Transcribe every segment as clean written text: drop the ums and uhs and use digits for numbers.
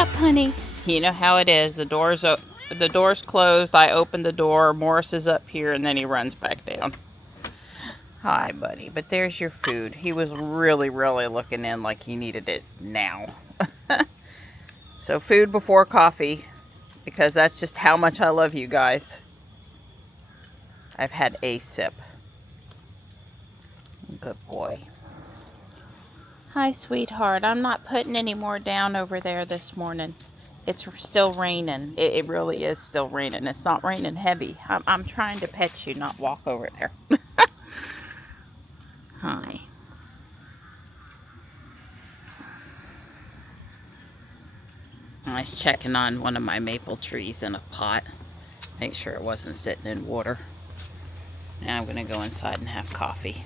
up, honey? You know how it is. The door's closed. I open the door. Morris is up here, and then he runs back down. Hi, buddy. But there's your food. He was really, really looking in like he needed it now. So food before coffee, because that's just how much I love you guys. I've had a sip. Good boy. Hi, sweetheart. I'm not putting any more down over there this morning. It's still raining. It really is still raining. It's not raining heavy. I'm trying to pet you, not walk over there. Hi. I was checking on one of my maple trees in a pot. Make sure it wasn't sitting in water. Now I'm going to go inside and have coffee.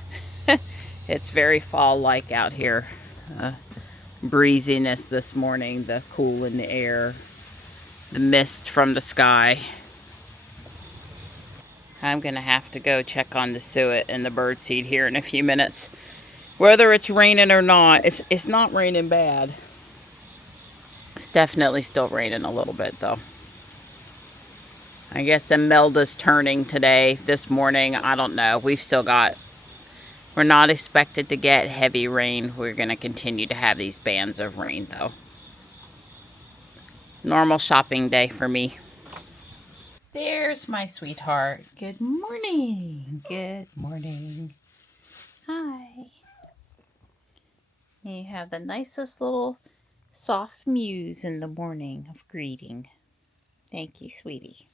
It's very fall-like out here. Breeziness this morning, the cool in the air, the mist from the sky. I'm going to have to go check on the suet and the birdseed here in a few minutes. Whether it's raining or not, it's not raining bad. It's definitely still raining a little bit though. I guess Imelda's turning today, this morning. I don't know. We're not expected to get heavy rain. We're going to continue to have these bands of rain though. Normal shopping day for me. There's my sweetheart. Good morning. Good morning. Hi. You have the nicest little soft mews in the morning of greeting. Thank you, sweetie.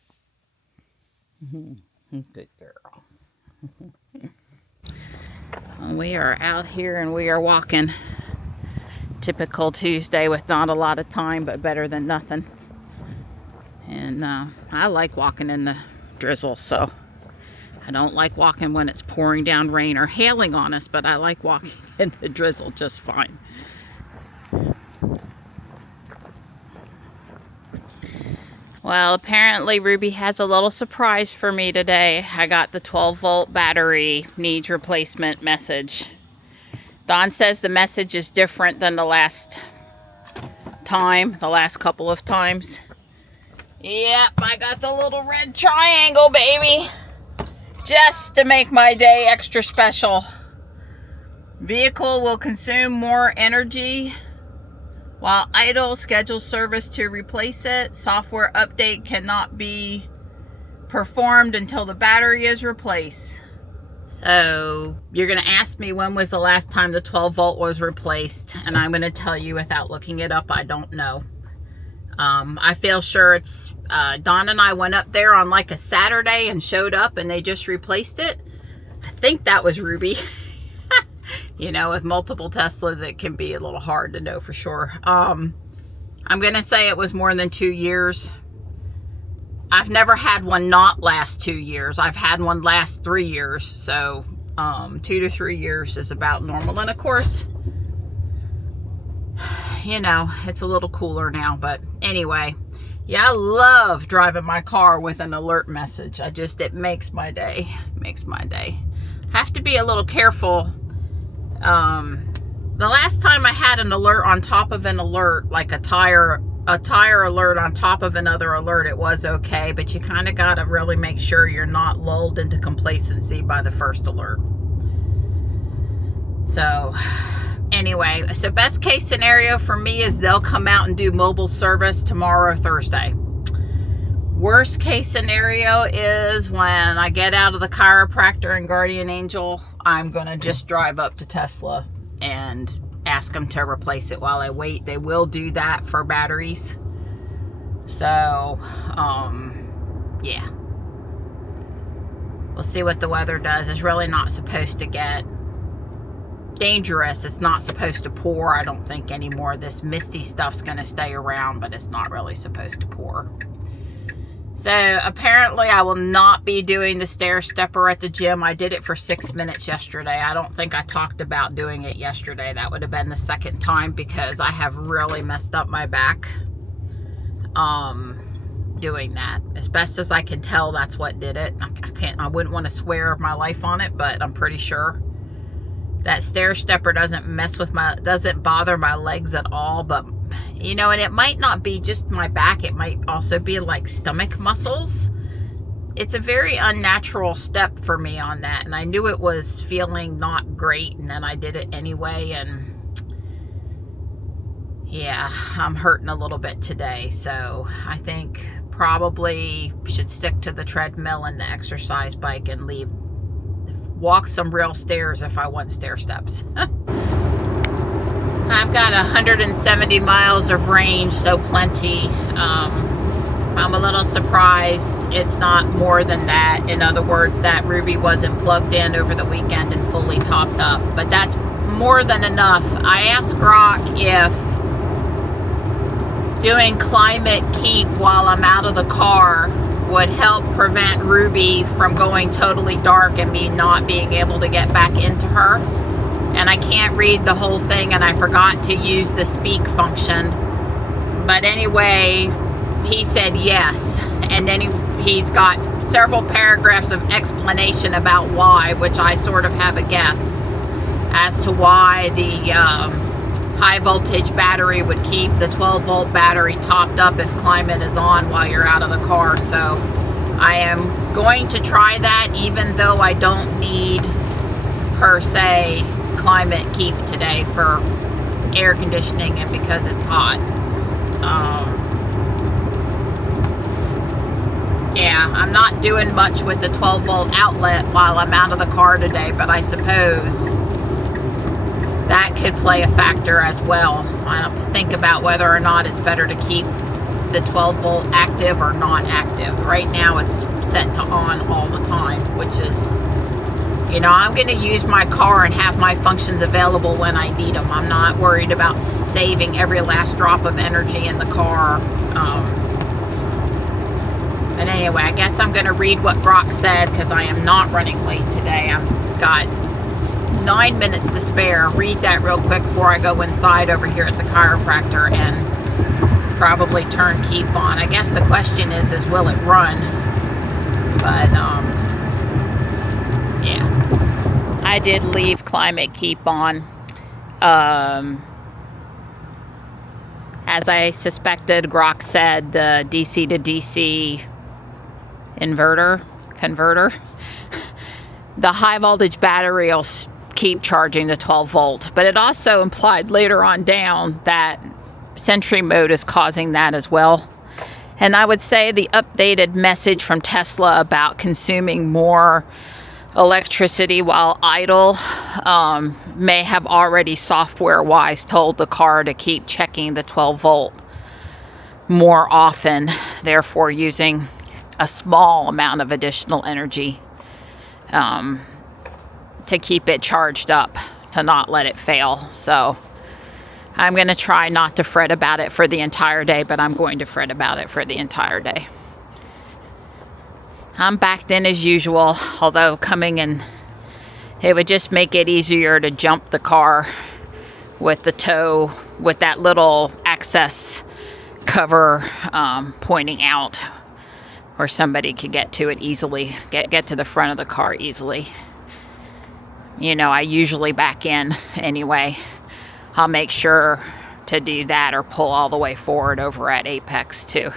Good girl. We are out here and we are walking. Typical Tuesday with not a lot of time, but better than nothing. And I like walking in the drizzle, so I don't like walking when it's pouring down rain or hailing on us, but I like walking in the drizzle just fine. Well, apparently Ruby has a little surprise for me today. I got the 12-volt battery needs replacement message. Dawn says the message is different than the last couple of times. Yep, I got the little red triangle, baby. Just to make my day extra special. Vehicle will consume more energy while idle. Schedule service to replace it. Software update cannot be performed until the battery is replaced. So you're going to ask me when was the last time the 12 volt was replaced, and I'm going to tell you without looking it up, I don't know. I feel sure it's Dawn and I went up there on like a Saturday and showed up and they just replaced it. I think that was Ruby. You know, with multiple Teslas, it can be a little hard to know for sure. I'm going to say it was more than 2 years. I've never had one not last 2 years. I've had one last 3 years. So 2 to 3 years is about normal. And of course, you know, it's a little cooler now. But anyway, yeah, I love driving my car with an alert message. It makes my day. It makes my day. Have to be a little careful. The last time I had an alert on top of an alert, like a tire alert on top of another alert, it was okay, but you kind of got to really make sure you're not lulled into complacency by the first alert. So anyway, so best case scenario for me is they'll come out and do mobile service tomorrow, Thursday. Worst case scenario is when I get out of the chiropractor and guardian angel, I'm going to just drive up to Tesla and ask them to replace it while I wait. They will do that for batteries. So, yeah. We'll see what the weather does. It's really not supposed to get dangerous. It's not supposed to pour, I don't think, anymore. This misty stuff's going to stay around, but it's not really supposed to pour. So apparently I will not be doing the stair stepper at the gym. I did it for 6 minutes yesterday. I don't think I talked about doing it yesterday. That would have been the second time because I have really messed up my back doing that. As best as I can tell, that's what did it. I wouldn't want to swear my life on it, but I'm pretty sure. That stair stepper doesn't bother my legs at all, but You know, and it might not be just my back. It might also be like stomach muscles. It's a very unnatural step for me on that. And I knew it was feeling not great. And then I did it anyway. And yeah, I'm hurting a little bit today. So I think probably should stick to the treadmill and the exercise bike and walk some real stairs if I want stair steps. I've got 170 miles of range, so plenty. I'm a little surprised it's not more than that. In other words, that Ruby wasn't plugged in over the weekend and fully topped up, but that's more than enough. I asked Grok if doing climate keep while I'm out of the car would help prevent Ruby from going totally dark and me not being able to get back into her. And I can't read the whole thing, and I forgot to use the speak function. But anyway, he said yes. And then he's got several paragraphs of explanation about why, which I sort of have a guess as to why the high voltage battery would keep the 12 volt battery topped up if climate is on while you're out of the car. So I am going to try that, even though I don't need per se climate keep today for air conditioning and because it's hot. Yeah, I'm not doing much with the 12 volt outlet while I'm out of the car today, but I suppose that could play a factor as well. I have to think about whether or not it's better to keep the 12 volt active or not active. Right now it's set to on all the time, which is, you know, I'm going to use my car and have my functions available when I need them. I'm not worried about saving every last drop of energy in the car. But anyway, I guess I'm going to read what Grok said because I am not running late today. I've got 9 minutes to spare. Read that real quick before I go inside over here at the chiropractor and probably turn keep on. I guess the question is will it run? But, yeah. I did leave climate keep on. As I suspected, Grok said the DC to DC converter, the high voltage battery will keep charging the 12 volt, but it also implied later on down that Sentry mode is causing that as well. And I would say the updated message from Tesla about consuming more electricity while idle may have already software-wise told the car to keep checking the 12 volt more often, therefore using a small amount of additional energy to keep it charged up, to not let it fail. So I'm going to try not to fret about it for the entire day, but I'm going to fret about it for the entire day. I'm backed in as usual, although coming in, it would just make it easier to jump the car with the toe, with that little access cover pointing out where somebody could get to it easily, get to the front of the car easily. You know, I usually back in anyway. I'll make sure to do that or pull all the way forward over at Apex too.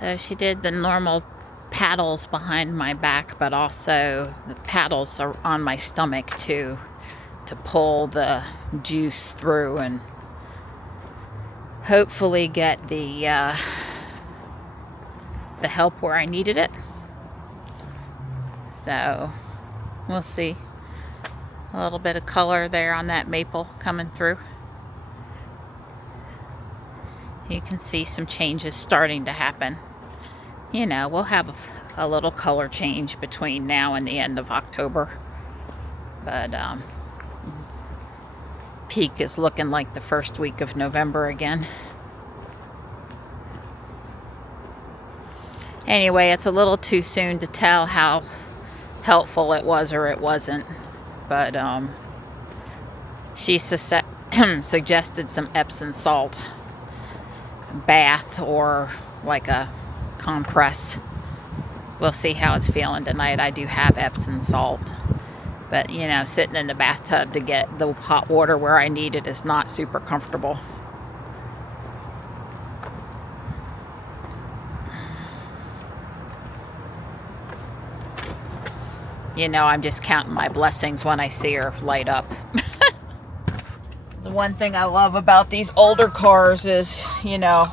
So she did the normal paddles behind my back, but also the paddles are on my stomach too, to pull the juice through and hopefully get the help where I needed it. So we'll see. A little bit of color there on that maple coming through. You can see some changes starting to happen. You know, we'll have a little color change between now and the end of October. But peak is looking like the first week of November again. Anyway, it's a little too soon to tell how helpful it was or it wasn't. But she suggested some Epsom salt bath or like a compress. We'll see how it's feeling tonight. I do have Epsom salt, But, you know, sitting in the bathtub to get the hot water where I need it is not super comfortable. You know, I'm just counting my blessings when I see her light up. The one thing I love about these older cars is, you know,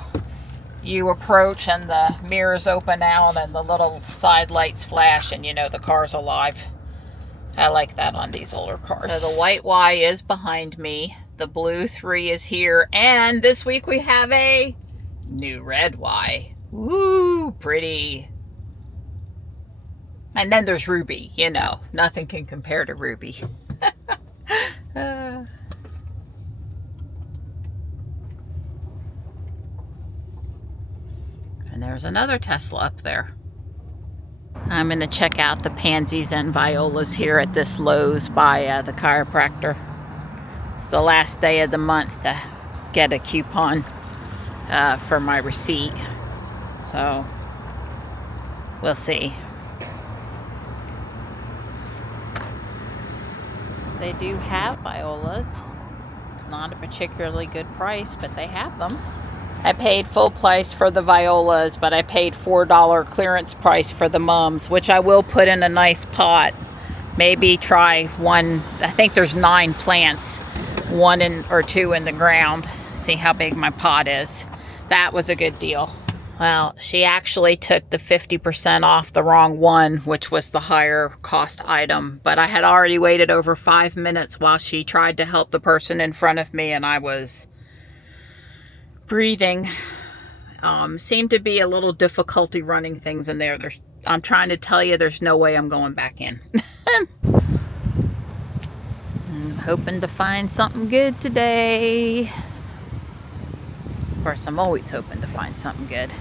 you approach and the mirrors open out and the little side lights flash and you know the car's alive. I like that on these older cars. So the white Y is behind me. The blue 3 is here. And this week we have a new red Y. Woo, pretty. And then there's Ruby, you know. Nothing can compare to Ruby. And there's another Tesla up there. I'm going to check out the pansies and violas here at this Lowe's by the chiropractor. It's the last day of the month to get a coupon for my receipt. So, we'll see. They do have violas. It's not a particularly good price, but they have them. I paid full price for the violas, but I paid $4 clearance price for the mums, which I will put in a nice pot. Maybe try one. I think there's 9 plants, 1 or 2 in the ground. See how big my pot is. That was a good deal. Well, she actually took the 50% off the wrong one, which was the higher cost item. But I had already waited over 5 minutes while she tried to help the person in front of me, and I was breathing. Seemed to be a little difficulty running things in there. I'm trying to tell you, there's no way I'm going back in. I'm hoping to find something good today. Of course, I'm always hoping to find something good.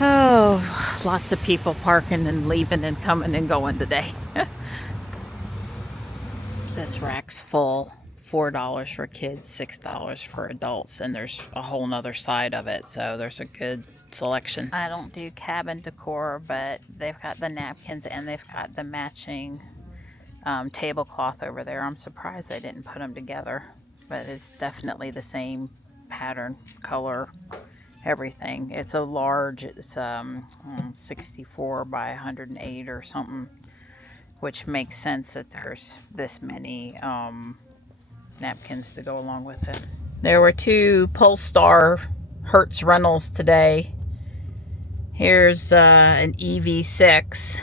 Oh, lots of people parking and leaving and coming and going today. This rack's full. $4 for kids, $6 for adults, and there's a whole nother side of it, so there's a good selection. I don't do cabin decor, but they've got the napkins and they've got the matching tablecloth over there. I'm surprised they didn't put them together, but it's definitely the same pattern, color, everything. It's a large, it's 64 by 108 or something, which makes sense that there's this many napkins to go along with it. There were 2 Polestar Hertz rentals today. Here's an EV6.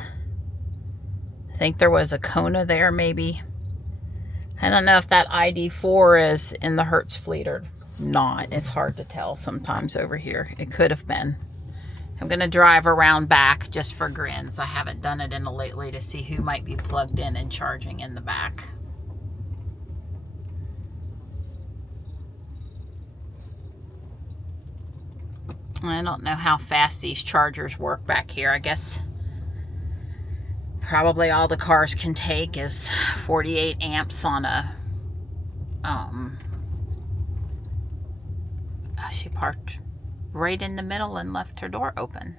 I think there was a Kona there maybe. I don't know if that ID4 is in the Hertz fleet or not. It's hard to tell sometimes over here. It could have been. I'm going to drive around back just for grins. I haven't done it lately to see who might be plugged in and charging in the back. I don't know how fast these chargers work back here. I guess probably all the cars can take is 48 amps on a she parked right in the middle and left her door open.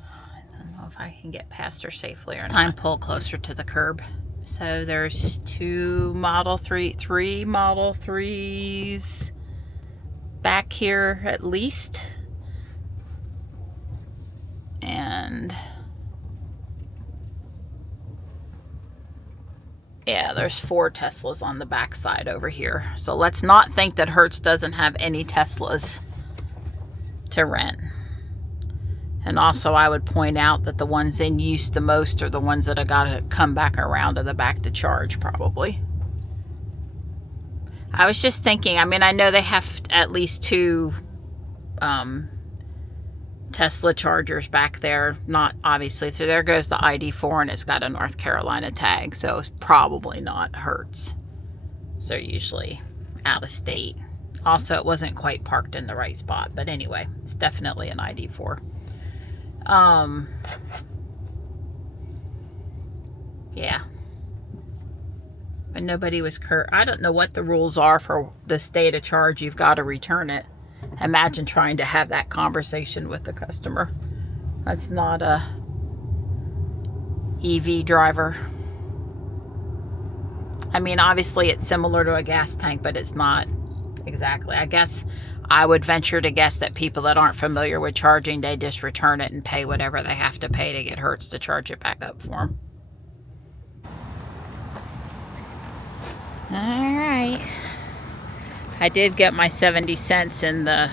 I don't know if I can get past her safely or not. Time pull closer to the curb. So there's 3 Model 3s back here at least, and yeah, there's 4 Teslas on the back side over here. So let's not think that Hertz doesn't have any Teslas to rent. And also I would point out that the ones in use the most are the ones that I gotta come back around to the back to charge probably. I was just thinking, I mean, I know they have at least 2 Tesla chargers back there. Not obviously. So there goes the ID4 and it's got a North Carolina tag. So it's probably not Hertz. So usually out of state. Also, it wasn't quite parked in the right spot. But anyway, it's definitely an ID4. Yeah. But nobody was I don't know what the rules are for the state of charge. You've got to return it. Imagine trying to have that conversation with the customer. That's not EV driver. I mean, obviously it's similar to a gas tank, but it's not exactly. I guess I would venture to guess that people that aren't familiar with charging, they just return it and pay whatever they have to pay to get Hertz to charge it back up for them. All right. I did get my 70 cents in the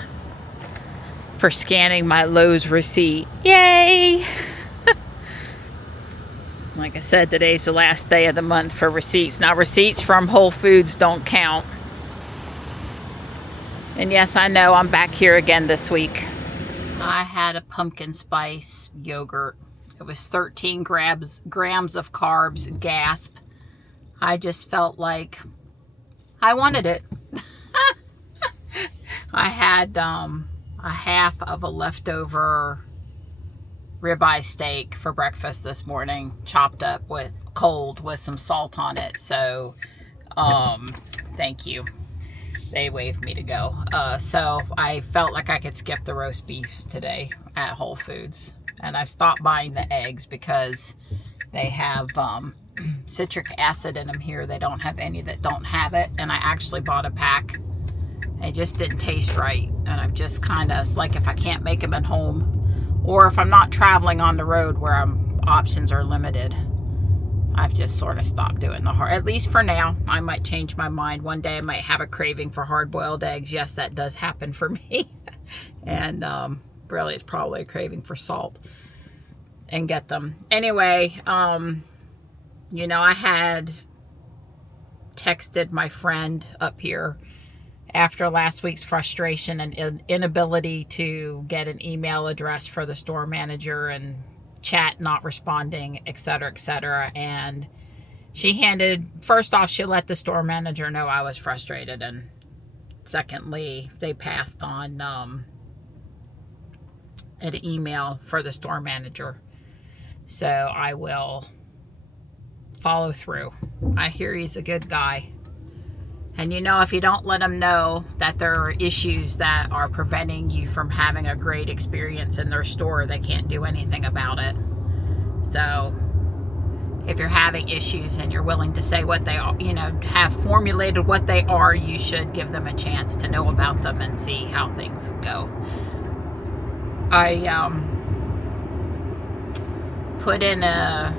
for scanning my Lowe's receipt. Yay! Like I said, today's the last day of the month for receipts. Now, receipts from Whole Foods don't count. And yes, I know I'm back here again this week. I had a pumpkin spice yogurt. It was 13 grams of carbs, gasp. I just felt like I wanted it. I had a half of a leftover ribeye steak for breakfast this morning, chopped up with cold with some salt on it. So, thank you. They waved me to go. So I felt like I could skip the roast beef today at Whole Foods. And I've stopped buying the eggs because they have citric acid in them here. They don't have any that don't have it. And I actually bought a pack. It just didn't taste right. And I've just kind of, it's like if I can't make them at home, or if I'm not traveling on the road where options are limited, I've just sort of stopped doing the hard, at least for now. I might change my mind. One day I might have a craving for hard-boiled eggs. Yes, that does happen for me. And really it's probably a craving for salt and get them. Anyway, you know, I had texted my friend up here after last week's frustration and inability to get an email address for the store manager and chat not responding, etc., etc. And first off, she let the store manager know I was frustrated, and secondly, they passed on an email for the store manager. So I will follow through. I hear he's a good guy. And you know, if you don't let them know that there are issues that are preventing you from having a great experience in their store, they can't do anything about it. So if you're having issues and you're willing to say what they are, you know, have formulated what they are, you should give them a chance to know about them and see how things go. I put in a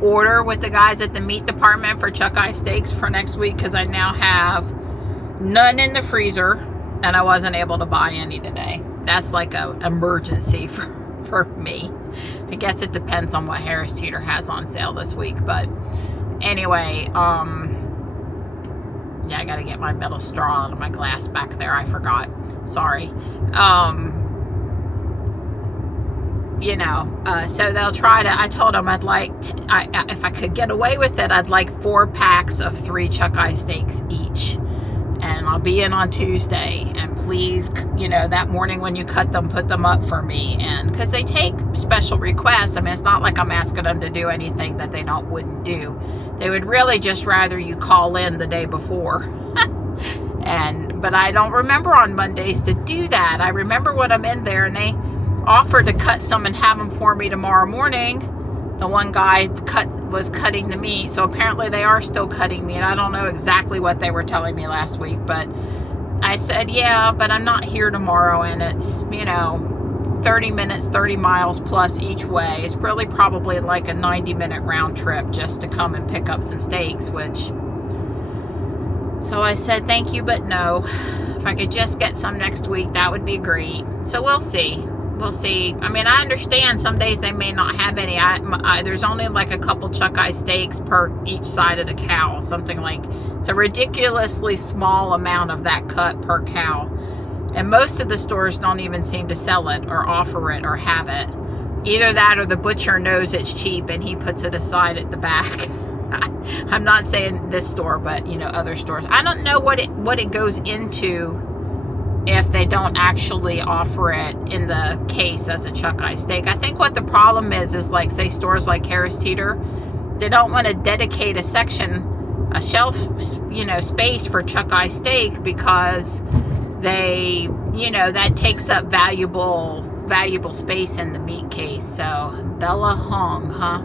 order with the guys at the meat department for chuck eye steaks for next week because I now have none in the freezer and I wasn't able to buy any today. That's like an emergency for me. I guess it depends on what Harris Teeter has on sale this week, but anyway, yeah, I gotta get my metal straw out of my glass back there. I forgot. Sorry. You know, so they'll try to, I told them I'd like, if I could get away with it, I'd like 4 packs of 3 chuck eye steaks each. And I'll be in on Tuesday. And please, you know, that morning when you cut them, put them up for me. And because they take special requests. I mean, it's not like I'm asking them to do anything that they wouldn't do. They would really just rather you call in the day before. But I don't remember on Mondays to do that. I remember when I'm in there and they offered to cut some and have them for me tomorrow morning. The one guy was cutting the meat, so apparently they are still cutting meat. I don't know exactly what they were telling me last week, but I said, yeah, but I'm not here tomorrow, and it's, you know, 30 minutes, 30 miles plus each way. It's really probably like a 90-minute round trip just to come and pick up some steaks, which, so I said, thank you, but no. If I could just get some next week, that would be great. So we'll see. We'll see. I mean, I understand some days they may not have any. There's only like a couple chuck eye steaks per each side of the cow. Something like, it's a ridiculously small amount of that cut per cow. And most of the stores don't even seem to sell it or offer it or have it. Either that or the butcher knows it's cheap and he puts it aside at the back. I'm not saying this store, but, you know, other stores. I don't know what it goes into if they don't actually offer it in the case as a chuck eye steak. I think what the problem is like, say, stores like Harris Teeter, they don't want to dedicate a section, a shelf, you know, space for chuck eye steak because they, you know, that takes up valuable space in the meat case. So Bella hung, huh?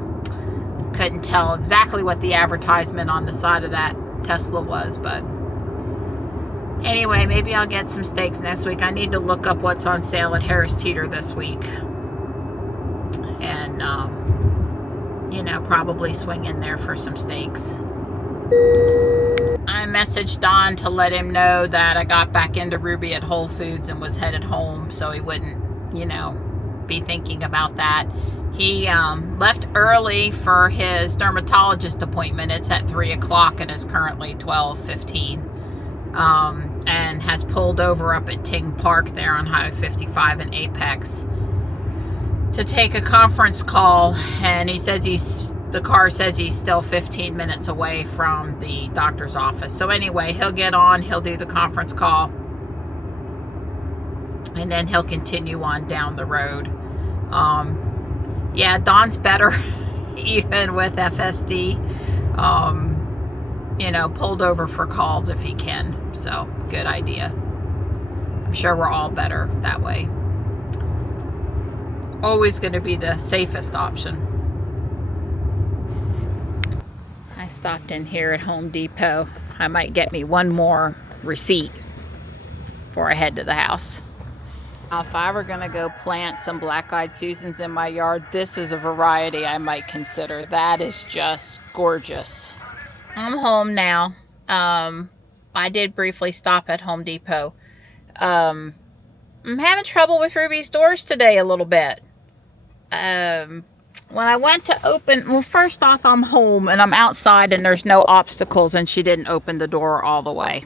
couldn't tell exactly what the advertisement on the side of that Tesla was, but anyway, maybe I'll get some steaks next week. I need to look up what's on sale at Harris Teeter this week. And, you know, probably swing in there for some steaks. I messaged Don to let him know that I got back into Ruby at Whole Foods and was headed home, so he wouldn't, you know, be thinking about that. He left early for his dermatologist appointment. It's at 3 o'clock and is currently 12:15. And has pulled over up at Ting Park there on Highway 55 in Apex to take a conference call. And he says the car says he's still 15 minutes away from the doctor's office. So anyway, he'll get on, he'll do the conference call, and then he'll continue on down the road. Yeah, Don's better even with FSD. You know, pulled over for calls if he can. So, good idea. I'm sure we're all better that way. Always going to be the safest option. I stopped in here at Home Depot. I might get me one more receipt before I head to the house. If I were going to go plant some black-eyed Susans in my yard, this is a variety I might consider. That is just gorgeous. I'm home now. I did briefly stop at Home Depot. I'm having trouble with Ruby's doors today a little bit. When I went to open, well, first off, I'm home and I'm outside and there's no obstacles and she didn't open the door all the way.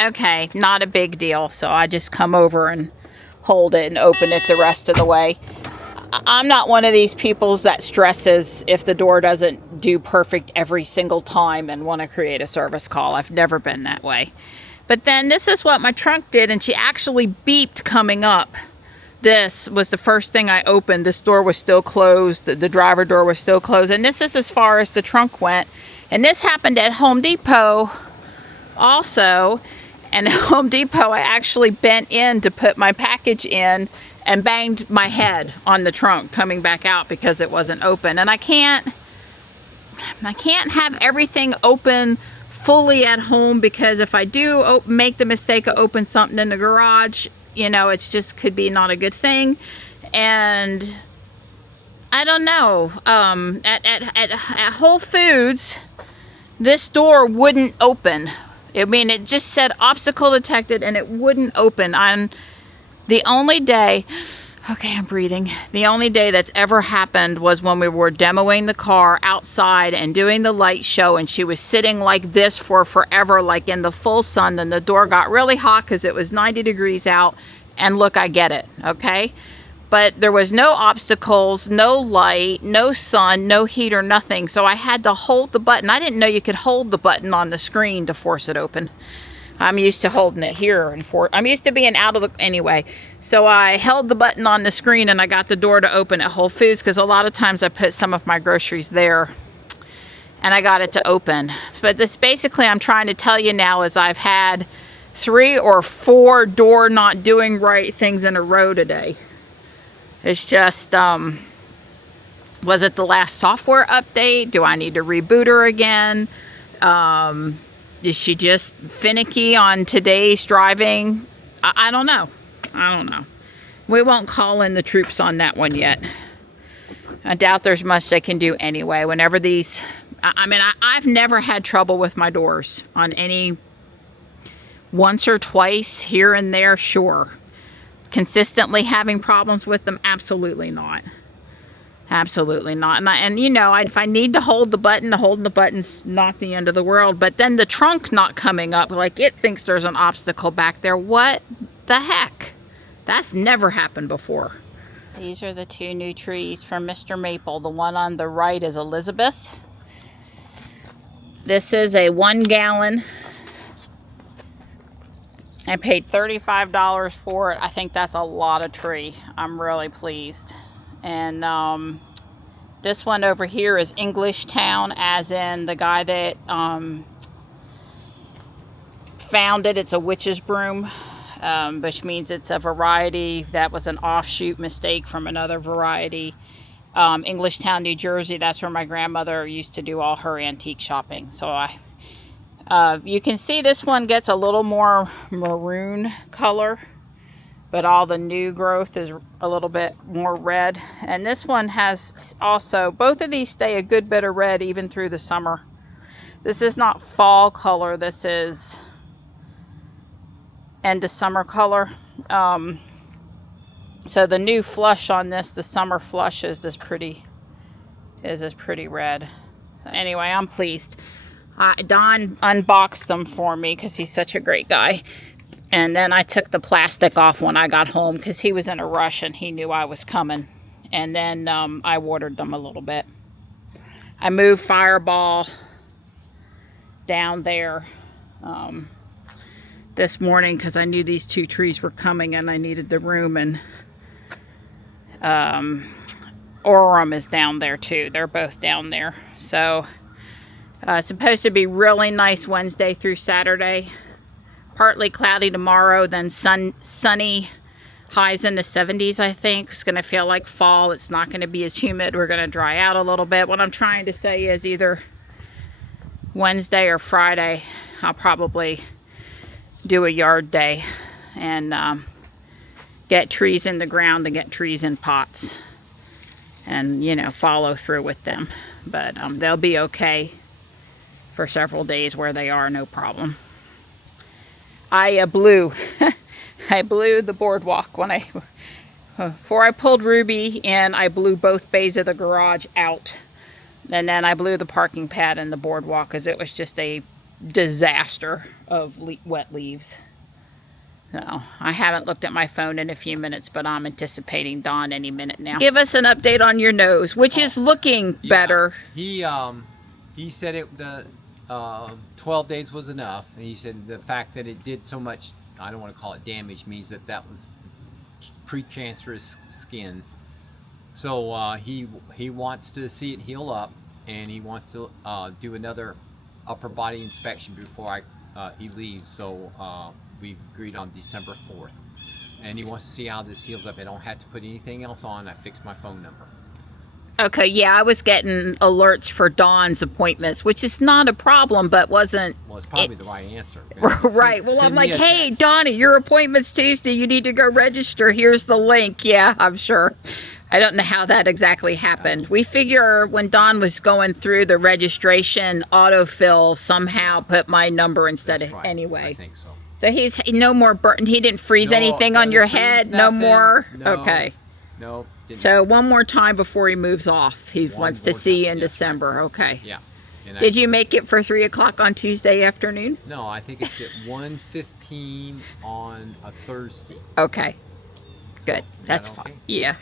Okay, not a big deal. So I just come over and hold it and open it the rest of the way. I'm not one of these people that stresses if the door doesn't do perfect every single time and want to create a service call. I've never been that way. But then this is what my trunk did, and she actually beeped coming up. This was the first thing I opened. This door was still closed. The driver door was still closed. And this is as far as the trunk went. And this happened at Home Depot also. And at Home Depot, I actually bent in to put my package in and banged my head on the trunk coming back out because it wasn't open. And I can't have everything open fully at home, because if I do make the mistake of open something in the garage, you know, it's just could be not a good thing. And I don't know, at Whole Foods, this door wouldn't open. I mean, it just said obstacle detected and it wouldn't open. On the only day, okay, I'm breathing. The only day that's ever happened was when we were demoing the car outside and doing the light show, and she was sitting like this for forever, like in the full sun, and the door got really hot because it was 90 degrees out, and look, I get it, okay? But there was no obstacles, no light, no sun, no heat or nothing, so I had to hold the button. I didn't know you could hold the button on the screen to force it open. I'm used to holding it here and I'm used to being out of the, anyway. So I held the button on the screen and I got the door to open at Whole Foods, because a lot of times I put some of my groceries there, and I got it to open. But this basically I'm trying to tell you now is I've had 3 or 4 door not doing right things in a row today. It's just, was it the last software update? Do I need to reboot her again? Is she just finicky on today's driving? I don't know. I don't know. We won't call in the troops on that one yet. I doubt there's much they can do anyway. Whenever these, I mean, I've never had trouble with my doors on any, once or twice here and there, sure. Consistently having problems with them, absolutely not. Absolutely not. And you know, if I need to hold the button, holding the button's not the end of the world. But then the trunk not coming up, like it thinks there's an obstacle back there. What the heck? That's never happened before. These are the 2 new trees from Mr. Maple. The one on the right is Elizabeth. This is a 1 gallon. I paid $35 for it. I think that's a lot of tree. I'm really pleased. And this one over here is English Town, as in the guy that found it. It's a witch's broom, which means it's a variety that was an offshoot mistake from another variety. Englishtown, New Jersey. That's where my grandmother used to do all her antique shopping. So you can see this one gets a little more maroon color, but all the new growth is a little bit more red. And this one has also, both of these stay a good bit of red even through the summer. This is not fall color. This is end of summer color. So the new flush on this, the summer flush, is this pretty red. So anyway, I'm pleased. Don unboxed them for me because he's such a great guy. And then I took the plastic off when I got home because he was in a rush and he knew I was coming. And then I watered them a little bit. I moved Fireball down there this morning because I knew these two trees were coming and I needed the room. And Aurum is down there too. They're both down there. So it's supposed to be really nice Wednesday through Saturday. Partly cloudy tomorrow, then sunny, highs in the 70s, I think. It's going to feel like fall. It's not going to be as humid. We're going to dry out a little bit. What I'm trying to say is either Wednesday or Friday, I'll probably do a yard day and get trees in the ground and get trees in pots and, you know, follow through with them. But they'll be okay for several days where they are, no problem. I blew the boardwalk when before I pulled Ruby in. I blew both bays of the garage out, and then I blew the parking pad and the boardwalk because it was just a disaster of wet leaves. So I haven't looked at my phone in a few minutes, but I'm anticipating Dawn any minute now. Give us an update on your nose, which is looking better. He said the 12 days was enough, and he said the fact that it did so much, I don't want to call it damage, means that was precancerous skin. So he wants to see it heal up, and he wants to do another upper body inspection before he leaves. So we've agreed on December 4th, and he wants to see how this heals up. I don't have to put anything else on. I fixed my phone number. Okay, yeah, I was getting alerts for Dawn's appointments, which is not a problem, but wasn't... Well, it's probably the right answer. Right. Well, I'm like, hey, Donnie, your appointment's Tuesday. You need to go register. Here's the link. Yeah, I'm sure. I don't know how that exactly happened. We figure when Dawn was going through the registration, autofill somehow put my number instead of anyway. I think so. So he's no more burden. He didn't freeze anything on your head? No more? No, okay. No. So one more time before he moves off. He wants to see you in December. Okay. Yeah. Did you make it for 3 o'clock on Tuesday afternoon? No, I think it's at 1:15 on a Thursday. Okay. Good. So, that's fine. Okay? Yeah.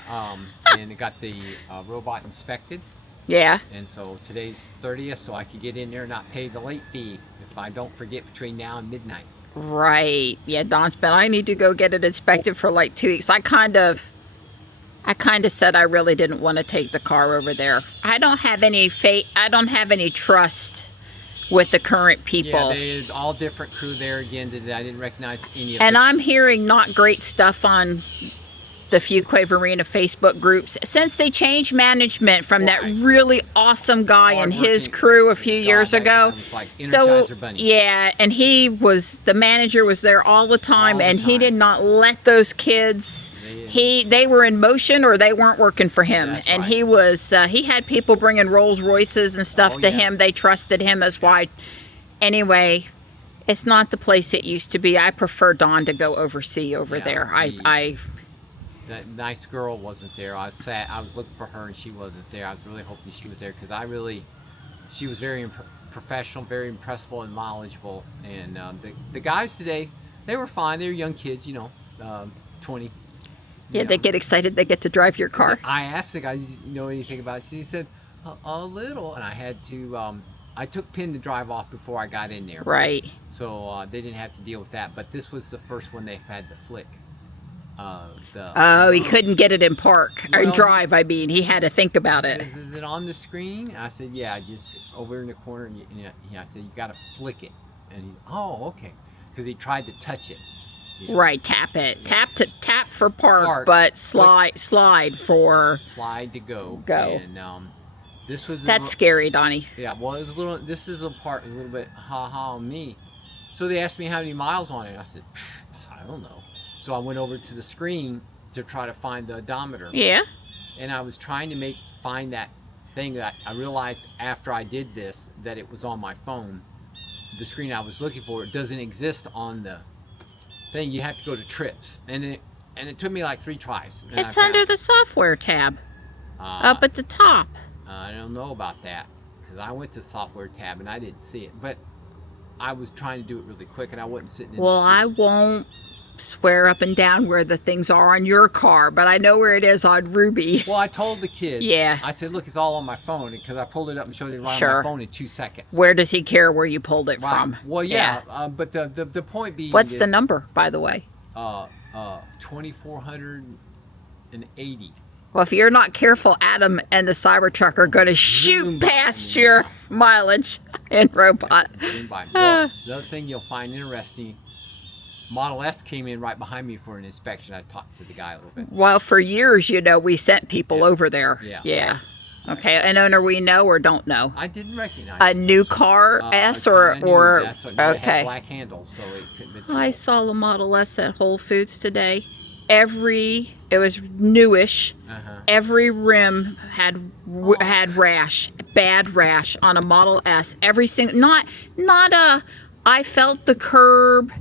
And it got the robot inspected. Yeah. And so today's 30th, so I could get in there and not pay the late fee if I don't forget between now and midnight. Right. Yeah, Dawn's been, I need to go get it inspected for like 2 weeks. I kind of said I really didn't want to take the car over there. I don't have any faith. I don't have any trust with the current people. Yeah, there's all different crew there again today. I didn't recognize any of them. And them. I'm hearing not great stuff on the Fuquay-Varina Facebook groups since they changed management from that really awesome guy and his crew a few years ago. Like Energizer Bunny. Yeah, and the manager was there all the time, and he did not let those kids. They were in motion or they weren't working for him. That's and right. He had people bringing Rolls Royces and stuff to him. They trusted him. That's why. Anyway, it's not the place it used to be. I prefer Dawn to go oversee over there. That nice girl wasn't there. I was looking for her and she wasn't there. I was really hoping she was there because she was very professional, very impressible and knowledgeable. And the guys today, they were fine. They were young kids, 20. Yeah, they get excited. They get to drive your car. I asked the guy, "Do you know anything about it?" He said, "A little." And I had to. I took Pin to drive off before I got in there. Right. So they didn't have to deal with that. But this was the first one they've had to flick. He couldn't get it in park or drive. I mean, he had to think about it. Says, is it on the screen? And I said, yeah, just over in the corner. And I said, you got to flick it. And he, oh, okay, because he tried to touch it. Right, tap it. Yeah. Tap for park, Park, but slide for slide to go. go. And this was That's scary, Donnie. yeah. Well, it was a little. This is a part a little bit ha ha on me. So they asked me how many miles on it. I said, I don't know. So I went over to the screen to try to find the odometer. Yeah. And I was trying to find that thing that I realized after I did this that it was on my phone. The screen I was looking for, it doesn't exist on the thing. You have to go to trips, and it took me like 3 tries. It's under the software tab, up at the top. I don't know about that because I went to software tab and I didn't see it, but I was trying to do it really quick and I wasn't sitting in Well, the seat. I won't swear up and down where the things are on your car, but I know where it is on Ruby. Well, I told the kid. Yeah. I said, look, it's all on my phone because I pulled it up and showed it right Sure. on my phone in 2 seckons. Where does he care where you pulled it Right. from? Well, yeah. But the point being. What's the number, by the way? 2,480. Well, if you're not careful, Adam and the Cybertruck are going to shoot past your mileage in Robot. Well, the other thing you'll find interesting, Model S came in right behind me for an inspection. I talked to the guy a little bit. Well, for years, you know, we sent people over there. Yeah. Okay, an owner we know or don't know? I didn't recognize A new car S or That's what, it had okay. black handles, so it couldn't have been. I saw the Model S at Whole Foods today. It was newish. Every rim had bad rash on a Model S. Every single, not a. I felt the curb,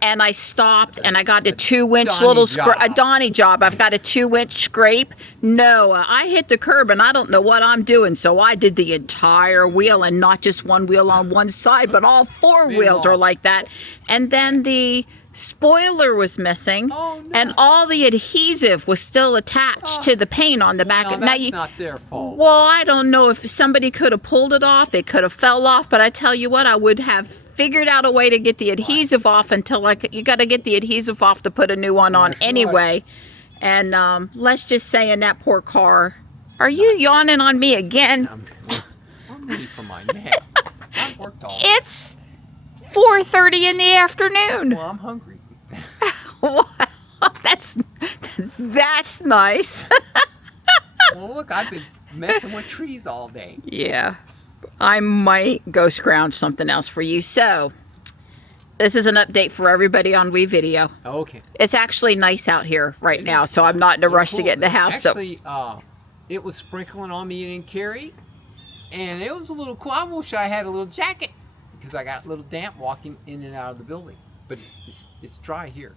and I stopped, and I got a 2-inch little a Donnie job. I've got a 2-inch scrape. No, I hit the curb, and I don't know what I'm doing. So I did the entire wheel, and not just one wheel on one side, but all 4 wheels are like that. And then the spoiler was missing, and all the adhesive was still attached to the paint on the back. No, that's not their fault. Well, I don't know if somebody could have pulled it off. It could have fell off, but I tell you what, I would have figured out a way to get the adhesive off until you got to get the adhesive off to put a new one on anyway. And let's just say in that poor car, are you yawning on me again? I'm ready for my nap. I worked all day. It's 4:30 in the afternoon. Well, I'm hungry. Wow, that's nice. Well, look, I've been messing with trees all day. Yeah, I might go scrounge something else for you. So, this is an update for everybody on WeVideo. Okay. It's actually nice out here right now, so I'm not in a rush to get in the house. Actually, it was sprinkling on me in Cary, and it was a little cool. I wish I had a little jacket because I got a little damp walking in and out of the building. But it's dry here.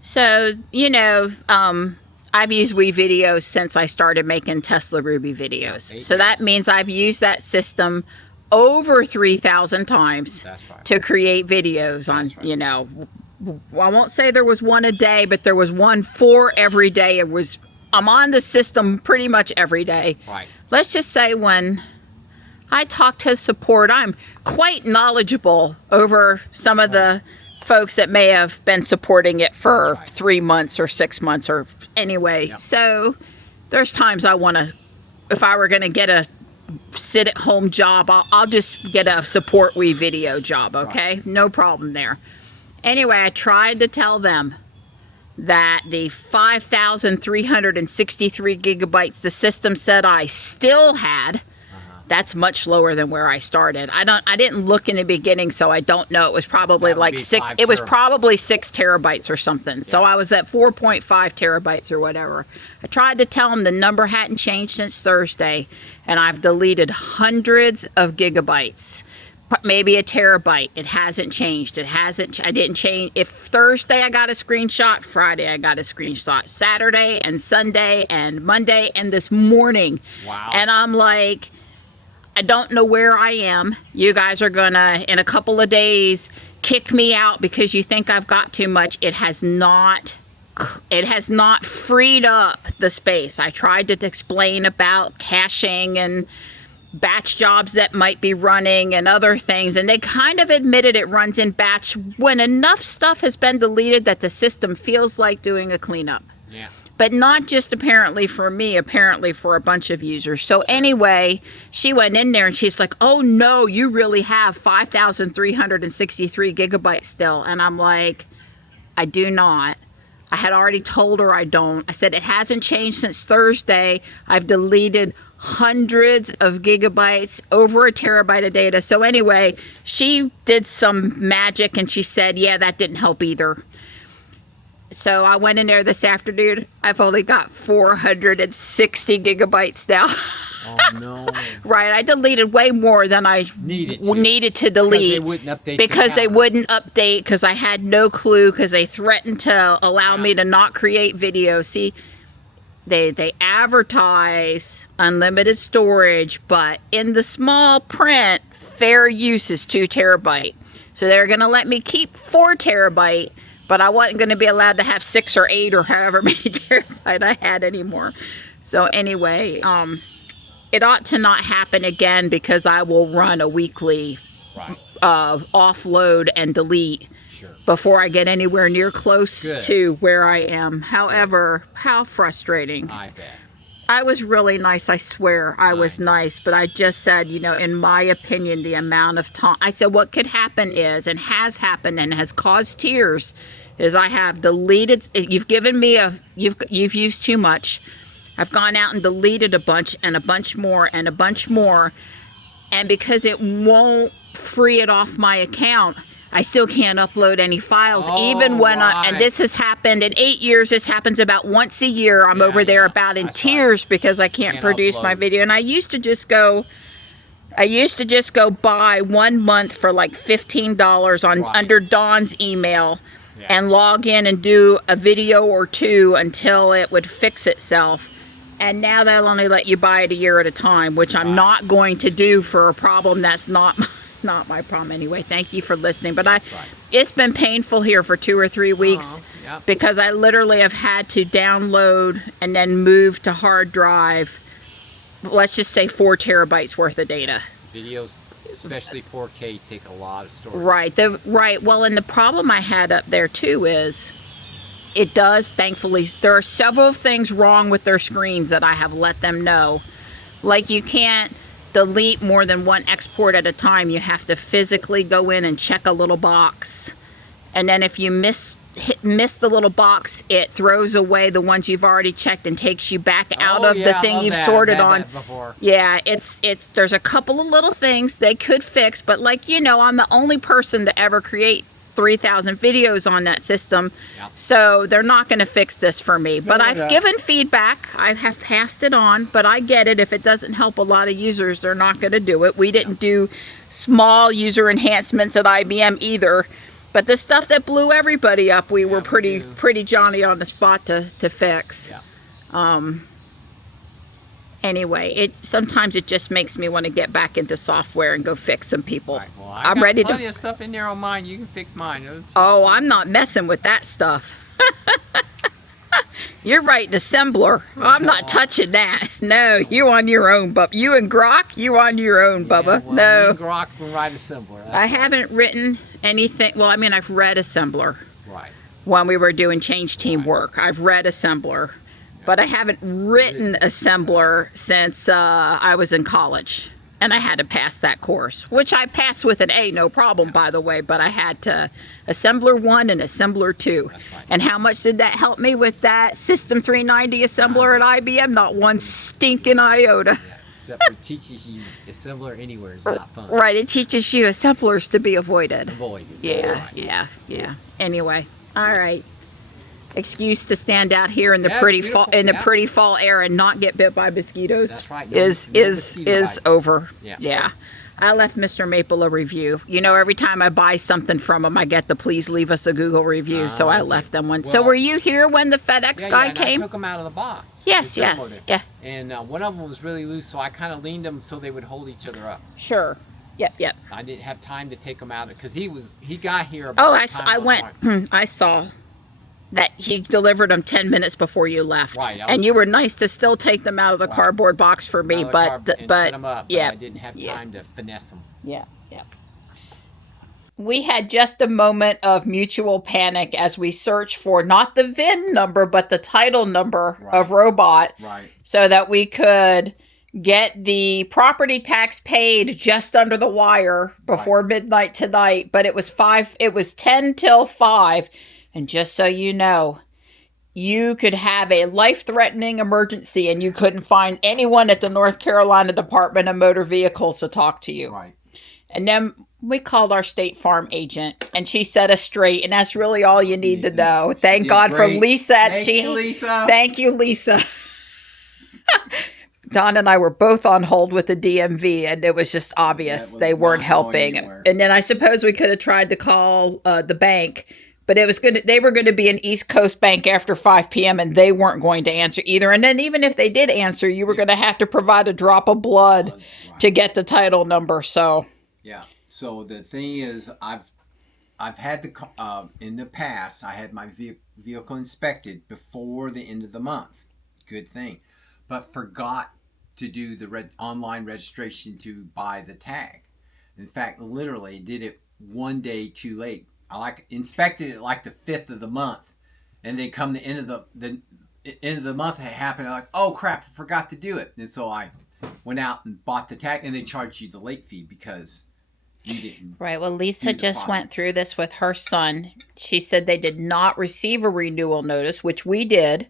So, you know, I've used WeVideo since I started making Tesla Ruby videos. So that means I've used that system over 3,000 times to create videos on, you know, I won't say there was one a day, but there was one for every day. I'm on the system pretty much every day. Right. Let's just say when I talk to support, I'm quite knowledgeable over some of the folks that may have been supporting it for 3 months or 6 months or anyway. Yep. So there's times I want to, if I were going to get a sit-at-home job, I'll just get a support WeVideo job, okay? Right. No problem there. Anyway, I tried to tell them that the 5,363 gigabytes the system said I still had, that's much lower than where I started. I didn't look in the beginning, so I don't know. It was probably like 6. It was probably 6 terabytes or something. Yeah. So I was at 4.5 terabytes or whatever. I tried to tell them the number hadn't changed since Thursday, and I've deleted hundreds of gigabytes. Maybe a terabyte. It hasn't changed. I didn't change. If Thursday I got a screenshot, Friday I got a screenshot, Saturday and Sunday and Monday and this morning. Wow. And I'm like, I don't know where I am. You guys are gonna, in a couple of days, kick me out because you think I've got too much. It has not freed up the space. I tried to explain about caching and batch jobs that might be running and other things, and they kind of admitted it runs in batch when enough stuff has been deleted that the system feels like doing a cleanup. Yeah. But not just apparently for me, apparently for a bunch of users. So anyway, she went in there and she's like, oh no, you really have 5,363 gigabytes still. And I'm like, I do not. I had already told her I don't. I said it hasn't changed since Thursday. I've deleted hundreds of gigabytes, over a terabyte of data. So anyway, she did some magic and she said, yeah, that didn't help either. So I went in there this afternoon. I've only got 460 gigabytes now. Oh, no. Right, I deleted way more than I needed to delete because they wouldn't update because I had no clue because they threatened to allow me to not create videos. See, they advertise unlimited storage, but in the small print, fair use is 2 terabyte. So they're going to let me keep 4 terabyte, but I wasn't going to be allowed to have 6 or 8 or however many terabyte I had anymore. So anyway, it ought to not happen again because I will run a weekly offload and delete before I get anywhere near close to where I am. However, how frustrating. I bet. I was really nice, I swear. I was nice, but I just said, you know, in my opinion, the amount of time. I said what could happen is, and has happened and has caused tears, is I have deleted, you've given me you've used too much. I've gone out and deleted a bunch and a bunch more and a bunch more. And because it won't free it off my account, I still can't upload any files, even when and this has happened in 8 years. This happens about once a year. I'm over there about in tears because I can't produce my video. And I used to just go buy 1 month for like $15 on under Dawn's email and log in and do a video or 2 until it would fix itself. And now they'll only let you buy it a year at a time, which I'm not going to do for a problem that's not my problem anyway. Thank you for listening. But it's been painful here for 2 or 3 weeks because I literally have had to download and then move to hard drive, let's just say 4 terabytes worth of data. Videos, especially 4K, take a lot of storage. Right. Well, and the problem I had up there too is it does, thankfully, there are several things wrong with their screens that I have let them know. Like you can't delete more than 1 export at a time. You have to physically go in and check a little box. And then if you miss the little box, it throws away the ones you've already checked and takes you back out of the thing you've sorted on. Yeah, there's a couple of little things they could fix, but like, you know, I'm the only person to ever create 3,000 videos on that system, so they're not going to fix this for me. But I've given feedback. I have passed it on, but I get it. If it doesn't help a lot of users, they're not going to do it. We didn't do small user enhancements at IBM either, but the stuff that blew everybody up, we were pretty Johnny on the spot to fix. Anyway, sometimes it just makes me want to get back into software and go fix some people. Well, I'm ready to. Plenty of stuff in there on mine. You can fix mine. Oh, I'm not messing with that stuff. You're writing assembler. I'm not touching that. No, you on your own, Bubba. You and Grok, you on your own, Bubba. Well, no. me and Grok can write assembler. I haven't written anything. Well, I mean, I've read assembler. Right. When we were doing change team work, I've read assembler. But I haven't written assembler since I was in college. And I had to pass that course, which I passed with an A, no problem, by the way. But I had to assembler 1 and assembler 2. That's right. And how much did that help me with that System 390 assembler at IBM? Not one stinking iota. Yeah, except for teaches you assembler anywhere is not fun. Right, it teaches you assemblers to be avoided. Yeah. Anyway, all right. Excuse to stand out here in the pretty fall air and not get bit by mosquitoes. That's right. Is over. Yeah. I left Mr. Maple a review. You know, every time I buy something from him, I get the please leave us a Google review. So I left them one. Well, so were you here when the FedEx guy came? I took them out of the box. Yes. And one of them was really loose, so I kind of leaned them so they would hold each other up. Sure. Yep. I didn't have time to take them out because he got here about the time I went. I saw that he delivered them 10 minutes before you left. Right. And you were nice to still take them out of the cardboard box for me, but set them up, I didn't have time to finesse them. Yeah. We had just a moment of mutual panic as we searched for not the VIN number, but the title number of robot, so that we could get the property tax paid just under the wire before midnight tonight. But it was 10 till 5. And just so you know, you could have a life-threatening emergency and you couldn't find anyone at the North Carolina Department of Motor Vehicles to talk to you. Right. And then we called our State Farm agent, and she set us straight, and that's really all you need to know. Thank God for Lisa. Thank you, Lisa. Thank you, Lisa. Don and I were both on hold with the DMV, and it was just obvious they weren't helping. And then I suppose we could have tried to call the bank, but they were going to be an East Coast bank after 5 p.m. and they weren't going to answer either. And then even if they did answer, you were going to have to provide a drop of blood to get the title number. So yeah. So the thing is, I've had in the past, I had my vehicle inspected before the end of the month. Good thing, but forgot to do the online registration to buy the tag. In fact, literally did it one day too late. I inspected it like the 5th of the month, and then come the end of the month it happened. I'm like, oh crap, I forgot to do it. And so I went out and bought the tag, and they charged you the late fee because you didn't. Right. Well, Lisa just went through this with her son. She said they did not receive a renewal notice, which we did.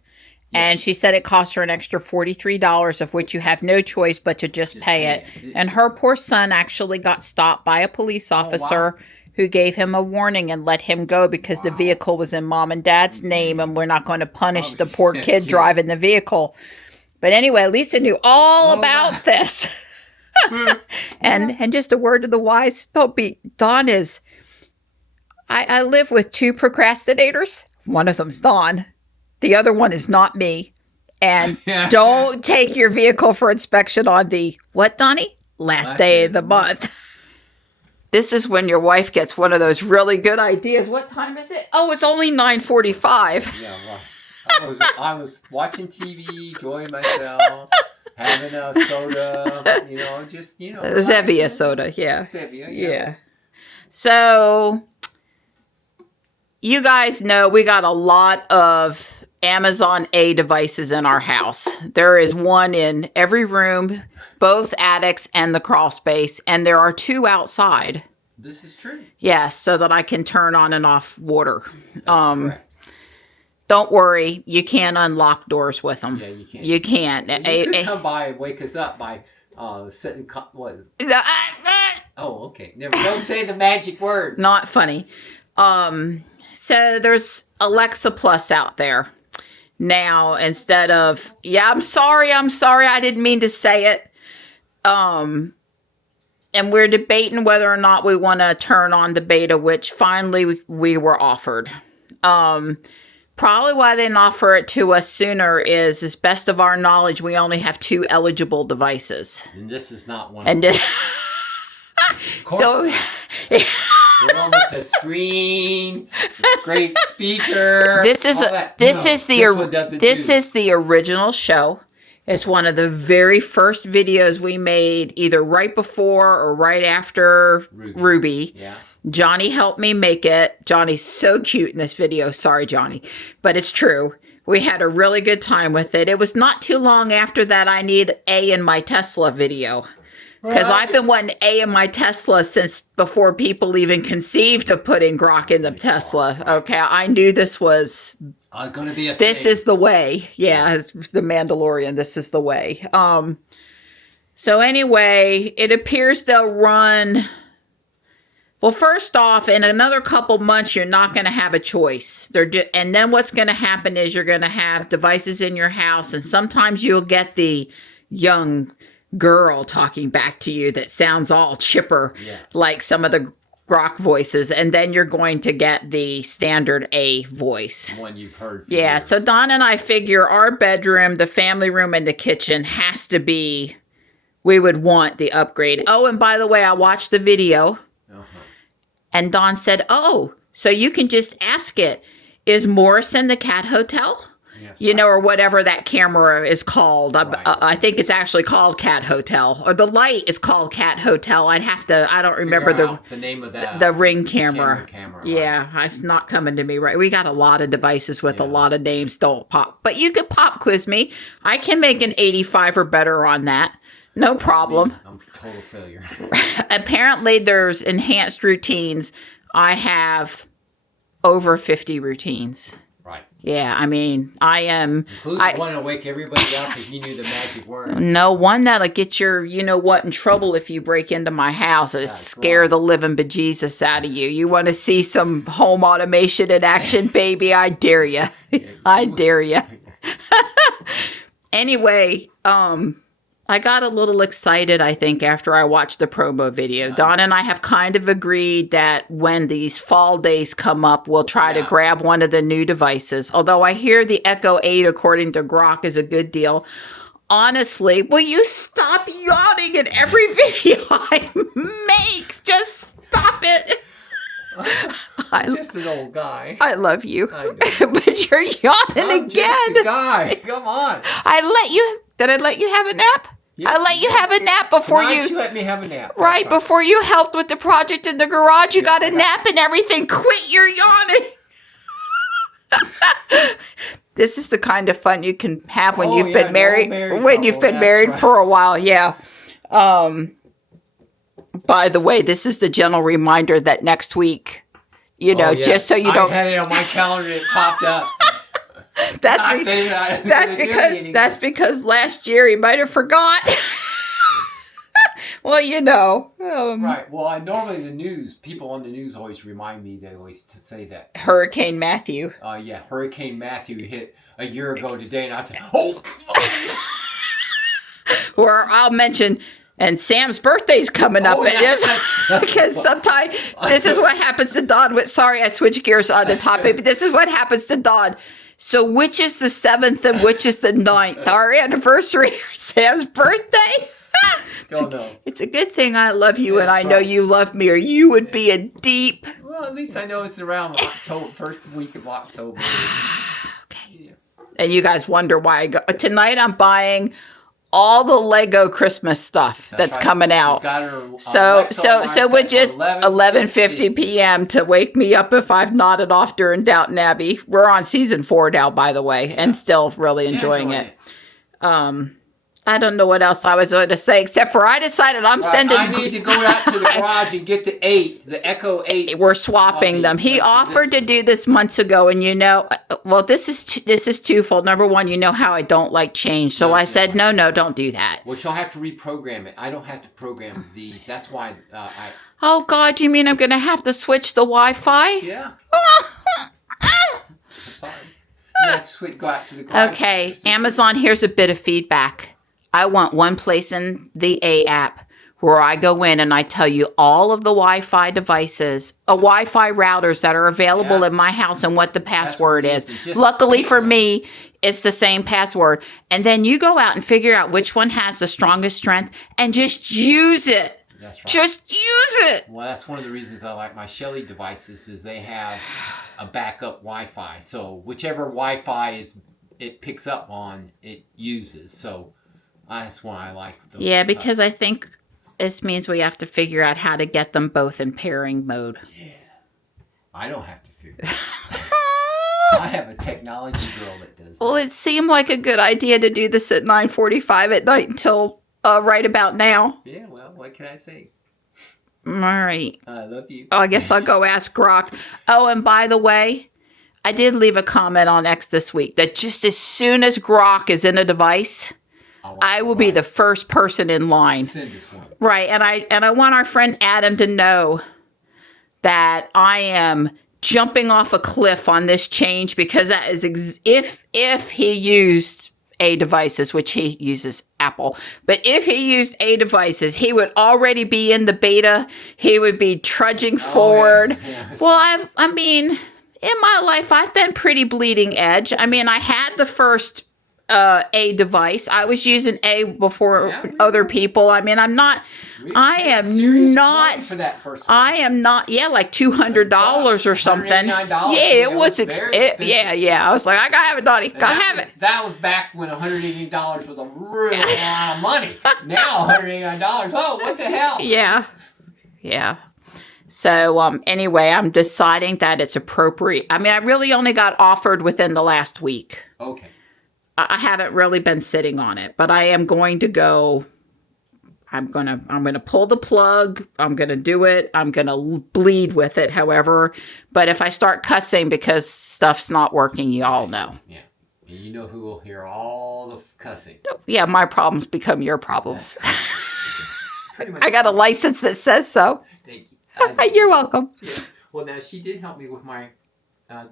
Yes. And she said it cost her an extra $43, of which you have no choice but to just pay it. And her poor son actually got stopped by a police officer. Oh, wow. Who gave him a warning and let him go because the vehicle was in mom and dad's name, and we're not going to punish the poor kid driving the vehicle. But anyway, Lisa knew all about this. And just a word to the wise, Dawn is, I live with 2 procrastinators. One of them's Dawn. The other one is not me. And don't take your vehicle for inspection on the, what, Donnie? Last day of the month. This is when your wife gets one of those really good ideas. What time is it? Oh, it's only 9:45. Yeah, well, I was watching TV, enjoying myself, having a soda, Zevia soda, yeah. Zevia, yeah. So, you guys know we got a lot of Amazon A devices in our house. There is one in every room, both attics and the crawl space, and there are 2 outside. This is true. Yes, so that I can turn on and off water. Correct. Don't worry, you can't unlock doors with them. Yeah, you can't. You can't. You could come by and wake us up by setting what? Oh, okay. Don't say the magic word. Not funny. So there's Alexa Plus out there. Now, instead of, I'm sorry, I didn't mean to say it. And we're debating whether or not we want to turn on the beta, which finally we were offered. Probably why they didn't offer it to us sooner is best of our knowledge, we only have 2 eligible devices. And this is not one of them. Of course so, the one with the screen, the great speaker. This is the original show. It's one of the very first videos we made, either right before or right after Ruby. Yeah. Johnny helped me make it. Johnny's so cute in this video. Sorry, Johnny, but it's true. We had a really good time with it. It was not too long after that I need A in my Tesla video. Because I've been wanting A in my Tesla since before people even conceived of putting grok in the Tesla. Okay, I knew this was going to be a this thing. Is the way. Yeah, it's the Mandalorian. This is the way. So anyway, it appears they'll run. Well, first off, in another couple months, you're not going to have a choice. And then what's going to happen is you're going to have devices in your house, and sometimes you'll get the young girl talking back to you that sounds all chipper, like some of the grok voices, and then you're going to get the standard A voice. One you've heard for years. So Don and I figure our bedroom, the family room, and the kitchen has to be, we would want the upgrade. Oh, and by the way, I watched the video, and Don said, oh, so you can just ask it, is Morrison the Cat Hotel? Yes, or whatever that camera is called. I think it's actually called Cat Hotel. Or the light is called Cat Hotel. I don't remember the name of that. The Ring camera. Yeah, it's not coming to me right. We got a lot of devices with a lot of names. Don't pop. But you could pop quiz me. I can make an 85 or better on that. No problem. I'm a total failure. Apparently, there's enhanced routines. I have over 50 routines. Right. Yeah, I mean, I am. Who's one to wake everybody up if you knew the magic word? No, one that'll get your, you know what, in trouble if you break into my house and scare the living bejesus out of you. You want to see some home automation in action, baby? I dare you. I dare you. Anyway, I got a little excited, I think, after I watched the promo video. Don and I have kind of agreed that when these fall days come up, we'll try to grab one of the new devices. Although I hear the Echo 8, according to Grok, is a good deal. Honestly, will you stop yawning in every video I make? Just stop it. I'm just an old guy. I love you. I know. But you're yawning again. Just a guy. Come on. Did I let you have a nap? Yes, I let you have a nap before you let me have a nap. Right, before you helped with the project in the garage. You got a nap and everything. Quit your yawning. This is the kind of fun you can have when you've been married. When you've been married for a while, yeah. By the way, this is the gentle reminder that next week, just so you don't. I had it on my calendar. It popped up. That's because last year he might have forgot. Well, right. Well, normally people on the news always remind me. They always say that Hurricane Matthew. Hurricane Matthew hit a year ago today, and I said, "Oh." Or I'll mention. And Sam's birthday's coming up. Because sometimes this is what happens to Don. Sorry, I switched gears on the topic, but this is what happens to Don. So which is the 7th and which is the 9th? Our anniversary or Sam's birthday? Don't know. It's a good thing I love you and I know you love me, or you would be in deep. Well, at least I know it's around October, first week of October. Okay. Yeah. And you guys wonder why I go. Tonight I'm buying all the Lego Christmas stuff that's coming out. So with just 11:50 p.m. to wake me up if I've nodded off during Downton Abbey. We're on season 4 now, by the way, and still really enjoying it. I don't know what else I was going to say, except for I decided I'm sending. I need to go out to the garage and get the Echo 8. We're swapping them. He offered to do this months ago, and this is twofold. Number one, you know how I don't like change, so I said no, don't do that. Well, she'll have to reprogram it. I don't have to program these. That's why I. Oh God, you mean I'm going to have to switch the Wi-Fi? Yeah. I'm sorry. You have to go out to the garage. Okay, Amazon. Here's a bit of feedback. I want one place in the A app where I go in and I tell you all of the Wi-Fi devices, Wi-Fi routers that are available in my house and what the password is. Luckily for me, it's the same password. And then you go out and figure out which one has the strongest strength and just use it. That's right. Just use it. Well, that's one of the reasons I like my Shelly devices is they have a backup Wi-Fi. So whichever Wi-Fi it picks up on, it uses. So that's why I like them. Yeah, because I think this means we have to figure out how to get them both in pairing mode. Yeah. I don't have to figure it out. I have a technology girl that does that. Well, it seemed like a good idea to do this at 9:45 at night until right about now. Yeah, well, what can I say? All right. I love you. Oh, I guess I'll go ask Grok. Oh, and by the way, I did leave a comment on X this week that just as soon as Grok is in a device, I will be the first person in line. Send us one. Right, and I want our friend Adam to know that I am jumping off a cliff on this change, because that is if he used A devices, which he uses Apple, but if he used A devices, he would already be in the beta. He would be trudging forward. Yeah. Well, I mean, in my life, I've been pretty bleeding edge. I mean, I had the first A device. I was using A before other people. I mean, I am not for that first one. I am not. Yeah, like $200 or something. Yeah, it was expensive. Yeah. I was like, I gotta have it, Donnie. Gotta have it. That was back when $180 was a real lot of money. Now $189. Oh, what the hell? Yeah. So anyway, I'm deciding that it's appropriate. I mean, I really only got offered within the last week. Okay. I haven't really been sitting on it, but I am going to go I'm gonna pull the plug. I'm gonna do it. I'm gonna bleed with it, however. But if I start cussing because stuff's not working, you all know. Yeah. And you know who will hear all the cussing. Yeah, my problems become your problems. Pretty much. I got a license that says so. Thank you. You're welcome. Yeah. Well, now she did help me with my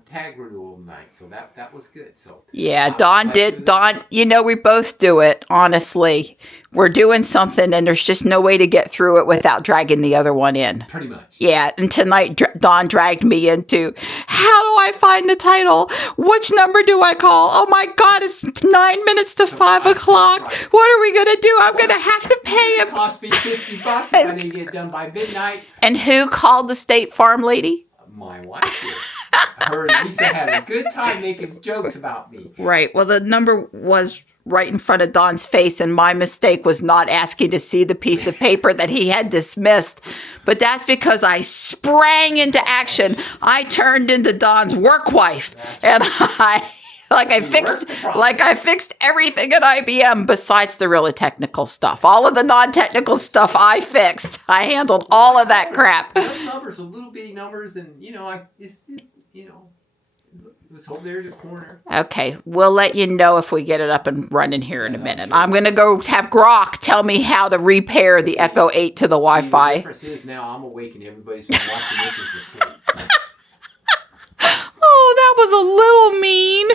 tag renewal night, so that was good. So yeah, Dawn did. Dawn, you know, we both do it. Honestly, we're doing something, and there's just no way to get through it without dragging the other one in. Pretty much. Yeah, and tonight Dawn dragged me into, how do I find the title? Which number do I call? Oh my God, it's 9 minutes to 5 o'clock. Right. What are we gonna do? I'm gonna have to pay him. It cost me $50 if I didn't get it done by midnight. And who called the State Farm lady? My wife did. Her and Lisa had a good time making jokes about me. Right. Well, the number was right in front of Don's face, and my mistake was not asking to see the piece of paper that he had dismissed. But that's because I sprang into action. I turned into Don's work wife, and I fixed everything at IBM besides the really technical stuff. All of the non-technical stuff I fixed. I handled all of that crap. Those numbers are little bitty numbers, and it's over there in the corner. Okay, we'll let you know if we get it up and running here in a minute. I'm going to go have Grok tell me how to repair the Echo 8 to the Wi-Fi. The difference is now I'm awake and everybody's been watching this is asleep. Oh, that was a little mean.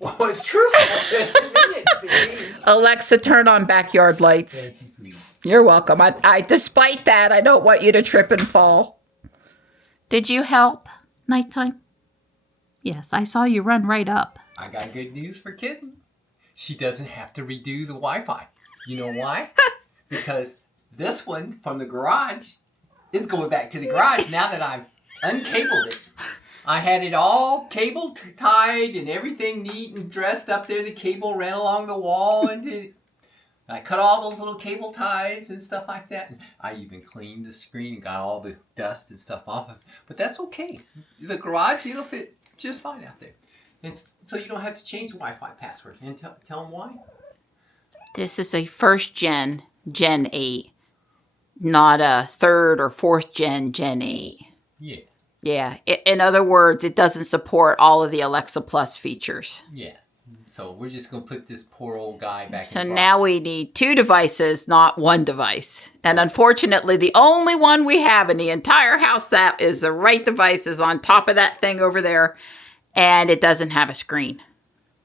Well, it's true. Alexa, turn on backyard lights. You're welcome. Despite that, I don't want you to trip and fall. Did you help? Nighttime? Yes, I saw you run right up. I got good news for Kitten. She doesn't have to redo the Wi-Fi. You know why? Because this one from the garage is going back to the garage now that I've uncabled it. I had it all cable tied and everything neat and dressed up there. The cable ran along the wall and I cut all those little cable ties and stuff like that. And I even cleaned the screen and got all the dust and stuff off of it. But that's okay. The garage, it'll fit just fine out there. And so you don't have to change the Wi-Fi password. And tell them why. This is a first Gen 8, not a third or fourth Gen 8. Yeah. Yeah. In other words, it doesn't support all of the Alexa Plus features. Yeah. So we're just going to put this poor old guy back in the So box. now we need 2 devices, not 1 device. And unfortunately, the only one we have in the entire house that is the right device is on top of that thing over there. And it doesn't have a screen.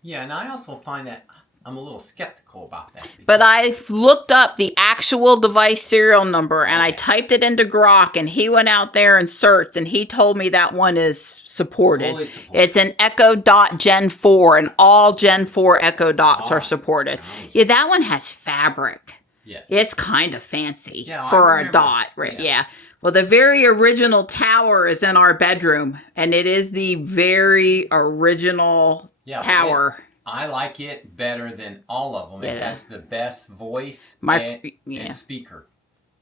Yeah, and I also find that I'm a little skeptical about that. But I looked up the actual device serial number and I typed it into Grok and he went out there and searched and he told me that one is supported. Fully supported. It's an Echo Dot Gen 4 and all Gen 4 Echo Dots are supported. Yeah, that one has fabric. Yes. It's kind of fancy for a dot. Right? Yeah. Well, the very original tower is in our bedroom and it is the very original tower. I like it better than all of them. It has the best voice and speaker.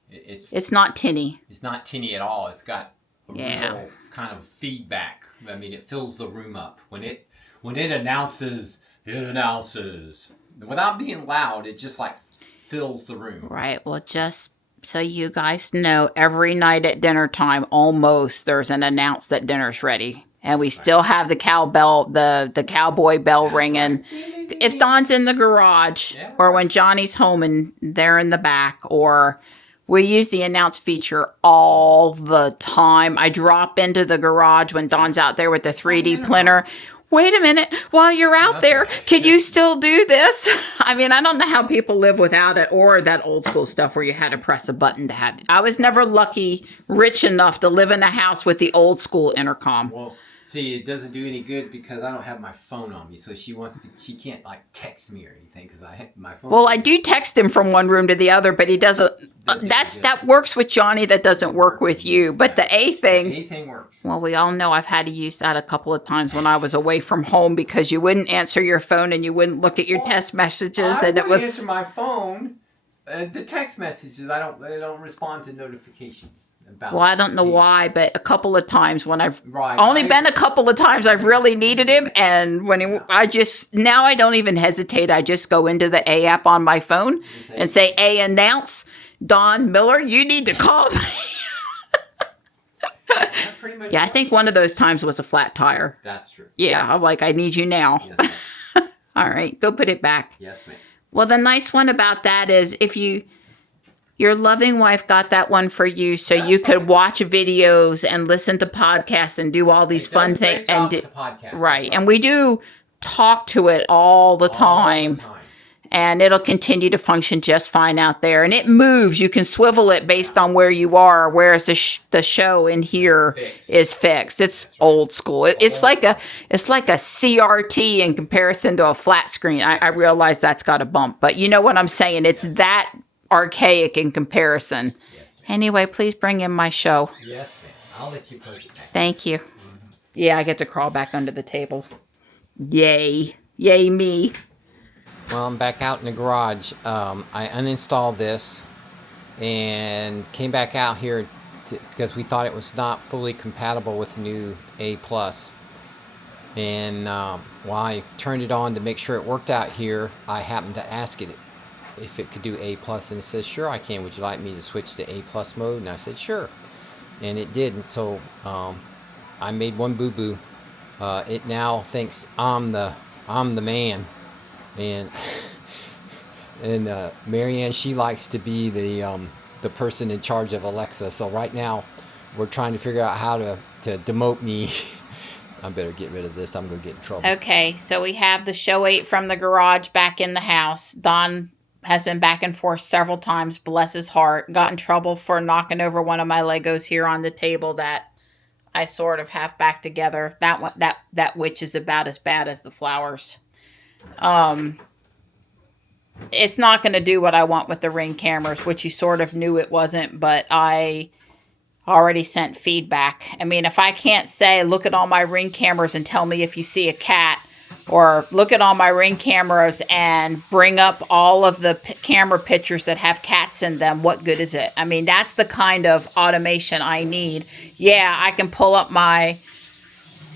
It's not tinny. It's not tinny at all. It's got a real kind of feedback. I mean, it fills the room up. When it announces, it announces. Without being loud, it just like fills the room. Right. Well, just so you guys know, every night at dinner time, almost, there's an announce that dinner's ready. And we still have the cowbell, the cowboy bell ringing. Right. If Don's in the garage, or when Johnny's home and they're in the back, or we use the announce feature all the time. I drop into the garage when Don's out there with the 3D printer. Wait a minute, while you're out there, can you still do this? I mean, I don't know how people live without it or that old school stuff where you had to press a button to have it. I was never rich enough to live in a house with the old school intercom. Well, see, it doesn't do any good because I don't have my phone on me, so she can't like text me or anything because I have my phone. Well, I do text him from one room to the other, but he doesn't. That works with Johnny. That doesn't work with you. But the A thing. The A thing works. Well, we all know I've had to use that a couple of times when I was away from home because you wouldn't answer your phone and you wouldn't look at your text messages, and it was. I answer my phone. The text messages, I don't respond to notifications. about. Well, I don't know why, but a couple of times when I've Right. only been a couple of times I've really needed him, and when I just now I don't even hesitate. I just go into the A app on my phone and say, "A announce Don Miller, you need to call me." Pretty much Yeah, I think one of those times was a flat tire. that's true. Yeah, I'm like, I need you now. Yes, All right, go put it back. yes, ma'am. Well, the nice one about that is if your loving wife got that one for you so That's you could right. watch videos and listen to podcasts and do all these It fun does a great things. job with the podcast, Right. that's And we do talk to it all the All time. the time. And it'll continue to function just fine out there. And it moves. You can swivel it based on where you are, whereas the show in here Fixed. is fixed. It's right. old school. It's like a CRT in comparison to a flat screen. I realize that's got a bump, but you know what I'm saying? It's that archaic in comparison. Yes, ma'am. Anyway, please bring in my show. Yes, ma'am. I'll let you put it back. Thank you. Yeah, I get to crawl back under the table. Yay. Yay me. Well, I'm back out in the garage. I uninstalled this and came back out here because we thought it was not fully compatible with the new A+. And while I turned it on to make sure it worked out here, I happened to ask it if it could do A+, and it says, sure I can. Would you like me to switch to A+ mode? And I said, sure. And it did. And so I made one boo-boo. It now thinks I'm the man. And Marianne, she likes to be the person in charge of Alexa. So right now, we're trying to figure out how to demote me. I better get rid of this. I'm gonna get in trouble. Okay, so we have the show 8 from the garage back in the house. Don has been back and forth several times. Bless his heart. Got in trouble for knocking over one of my Legos here on the table that I sort of have back together. That one, that witch is about as bad as the flowers. It's not going to do what I want with the Ring cameras, which you sort of knew it wasn't, but I already sent feedback. I mean, if I can't say, look at all my Ring cameras and tell me if you see a cat, or look at all my Ring cameras and bring up all of the camera pictures that have cats in them, what good is it? I mean, that's the kind of automation I need. Yeah, I can pull up my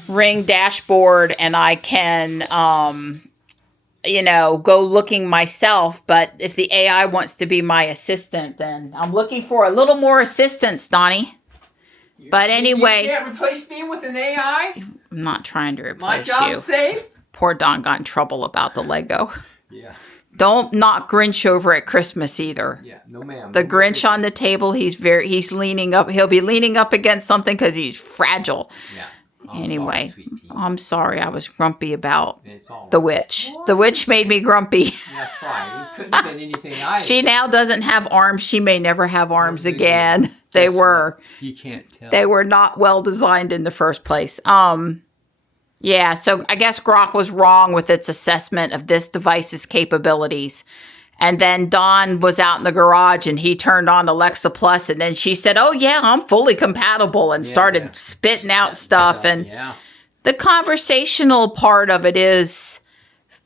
Ring dashboard and I can, go looking myself. But if the AI wants to be my assistant, then I'm looking for a little more assistance, Donnie. But anyway, You can't replace me with an AI? I'm not trying to replace My job's you. safe? Poor Don got in trouble about the Lego. Yeah. Don't knock Grinch over at Christmas either. Yeah, no ma'am. The No Grinch ma'am. on the table, he's leaning up. He'll be leaning up against something because he's fragile. Yeah. Anyway, sorry, sweet pea. I'm sorry I was grumpy about It's all the right. witch. The witch made me grumpy. That's right. It couldn't have been anything I She now doesn't have arms. She may never have arms Guess again. They what? were You can't tell. they were not well designed in the first place. Yeah, so I guess Grok was wrong with its assessment of this device's capabilities. And then Don was out in the garage and he turned on Alexa Plus, and then she said, "Oh yeah, I'm fully compatible," and started spitting out stuff. And yeah. the conversational part of it is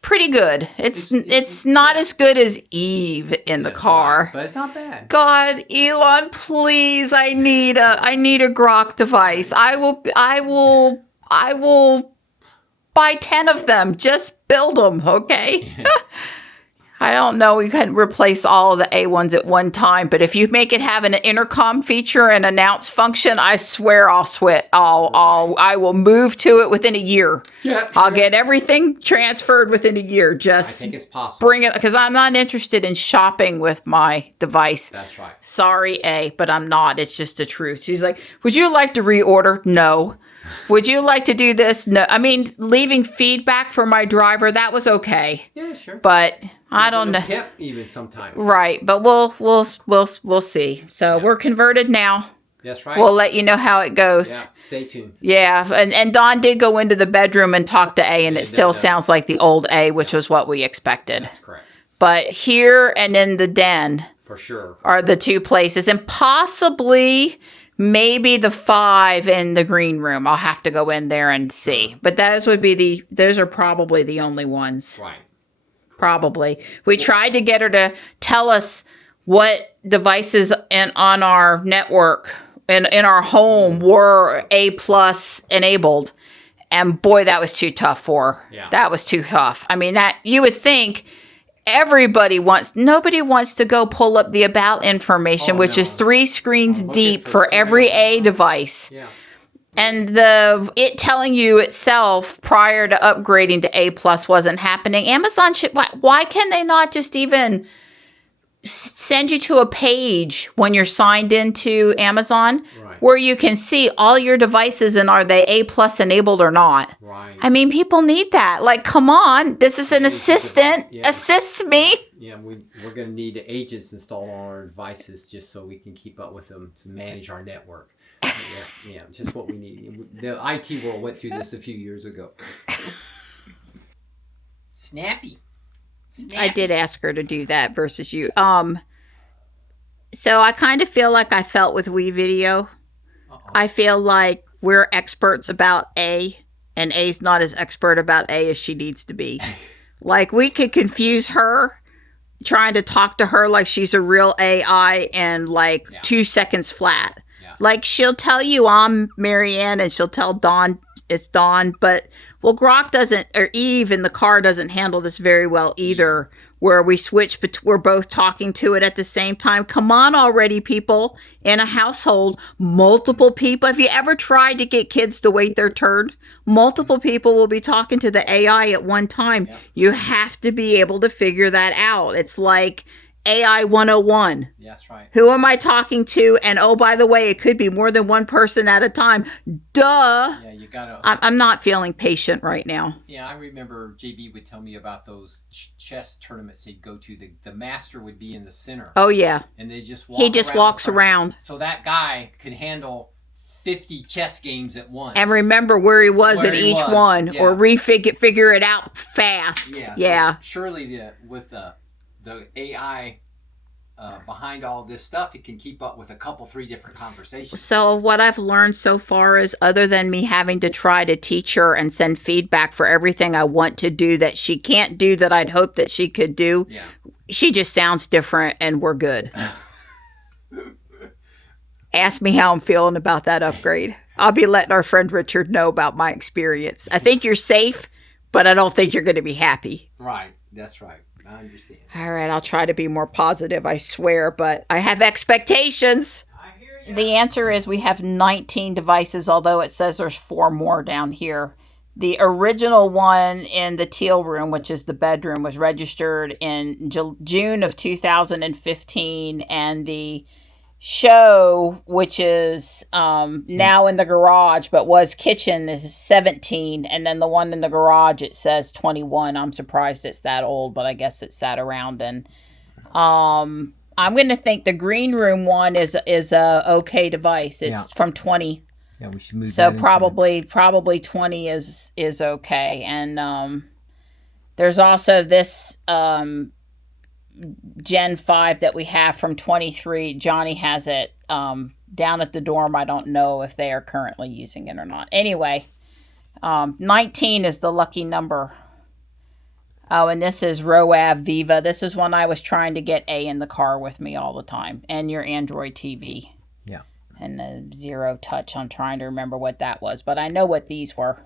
pretty good. It's not as good as Eve in the That's car. right, but it's not bad. God, Elon, please, I need a Grok device. I will buy 10 of them. Just build them, okay? I don't know. You can replace all of the A1s at one time, but if you make it have an intercom feature and announce function, I swear I will move to it within a year. Yeah, I'll get everything transferred within a year. I Just think it's possible. bring it, because I'm not interested in shopping with my device. That's right. Sorry, A, but I'm not. It's just the truth. She's like, would you like to reorder? No. Would you like to do this? No. I mean, leaving feedback for my driver, that was okay. Yeah, sure. But I don't know. Tip even sometimes. Right, but we'll see. So we're converted now. That's right. We'll let you know how it goes. Yeah, stay tuned. Yeah, and Don did go into the bedroom and talk to A, and Yeah, it still that does. sounds like the old A, which was what we expected. That's correct. But here and in the den For sure. are the two places, and possibly maybe the 5 in the green room. I'll have to go in there and see. But those are probably the only ones. Right. Probably. We tried to get her to tell us what devices on our network in our home were A plus enabled. And boy, that was too tough for her. Yeah. That was too tough. I mean, that you would think nobody wants to go pull up the about information, which is 3 screens deep for every A device. Yeah. And it telling you itself prior to upgrading to A plus wasn't happening. Amazon why can they not just even send you to a page when you're signed into Amazon where you can see all your devices and are they A plus enabled or not? Right. I mean, people need that. Like, come on, this is an assistant. Yeah. Assist me. Yeah, we're going to need agents installed on our devices just so we can keep up with them to manage our network. Yeah, just what we need. The IT world went through this a few years ago. Snappy. I did ask her to do that versus you. So I kind of feel like I felt with WeVideo. I feel like we're experts about A, and A's not as expert about A as she needs to be. Like, we could confuse her trying to talk to her like she's a real AI and 2 seconds flat. Yeah. Like, she'll tell you I'm Marianne and she'll tell Dawn it's Dawn, but Grok doesn't, or Eve in the car doesn't handle this very well either, where we switch, we're both talking to it at the same time. Come on already, people. In a household, multiple people. Have you ever tried to get kids to wait their turn? Multiple people will be talking to the AI at one time. Yep. You have to be able to figure that out. It's like AI 101. Yeah, that's right. Who am I talking to? And oh, by the way, it could be more than one person at a time. Duh. Yeah, you gotta. I'm not feeling patient right now. Yeah, I remember JB would tell me about those chess tournaments he'd go to. The master would be in the center. Oh yeah. And they just walks around. So that guy could handle 50 chess games at once. And remember where he was at each one, yeah. Or figure it out fast. Yeah. So surely with the AI behind all this stuff, it can keep up with a couple, 3 different conversations. So what I've learned so far is, other than me having to try to teach her and send feedback for everything I want to do that she can't do that I'd hope that she could do, she just sounds different and we're good. Ask me how I'm feeling about that upgrade. I'll be letting our friend Richard know about my experience. I think you're safe, but I don't think you're going to be happy. Right. That's right. I understand. All right, I'll try to be more positive, I swear, but I have expectations. I hear you. The answer is we have 19 devices, although it says there's 4 more down here. The original one in the teal room, which is the bedroom, was registered in June of 2015, and the show, which is now in the garage but was kitchen, is 17, and then the one in the garage, it says 21. I'm surprised it's that old, but I guess it sat around. And I'm going to think the green room one is a okay device. It's from 20. Yeah, we should move. So probably 20 is okay. And there's also this Gen 5 that we have from 23. Johnny has it down at the dorm. I don't know if they are currently using it or not. Anyway, 19 is the lucky number. Oh, and this is Roab Viva. This is one I was trying to get A in the car with me all the time. And your Android TV. Yeah. And the Zero Touch. I'm trying to remember what that was, but I know what these were.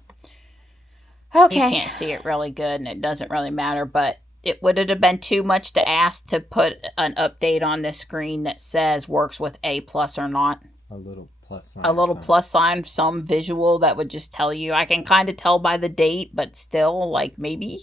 Okay. You can't see it really good, and it doesn't really matter, but would it have been too much to ask to put an update on this screen that says works with A plus or not? A little plus sign. A little plus sign, some visual that would just tell you. I can kind of tell by the date, but still, like, maybe.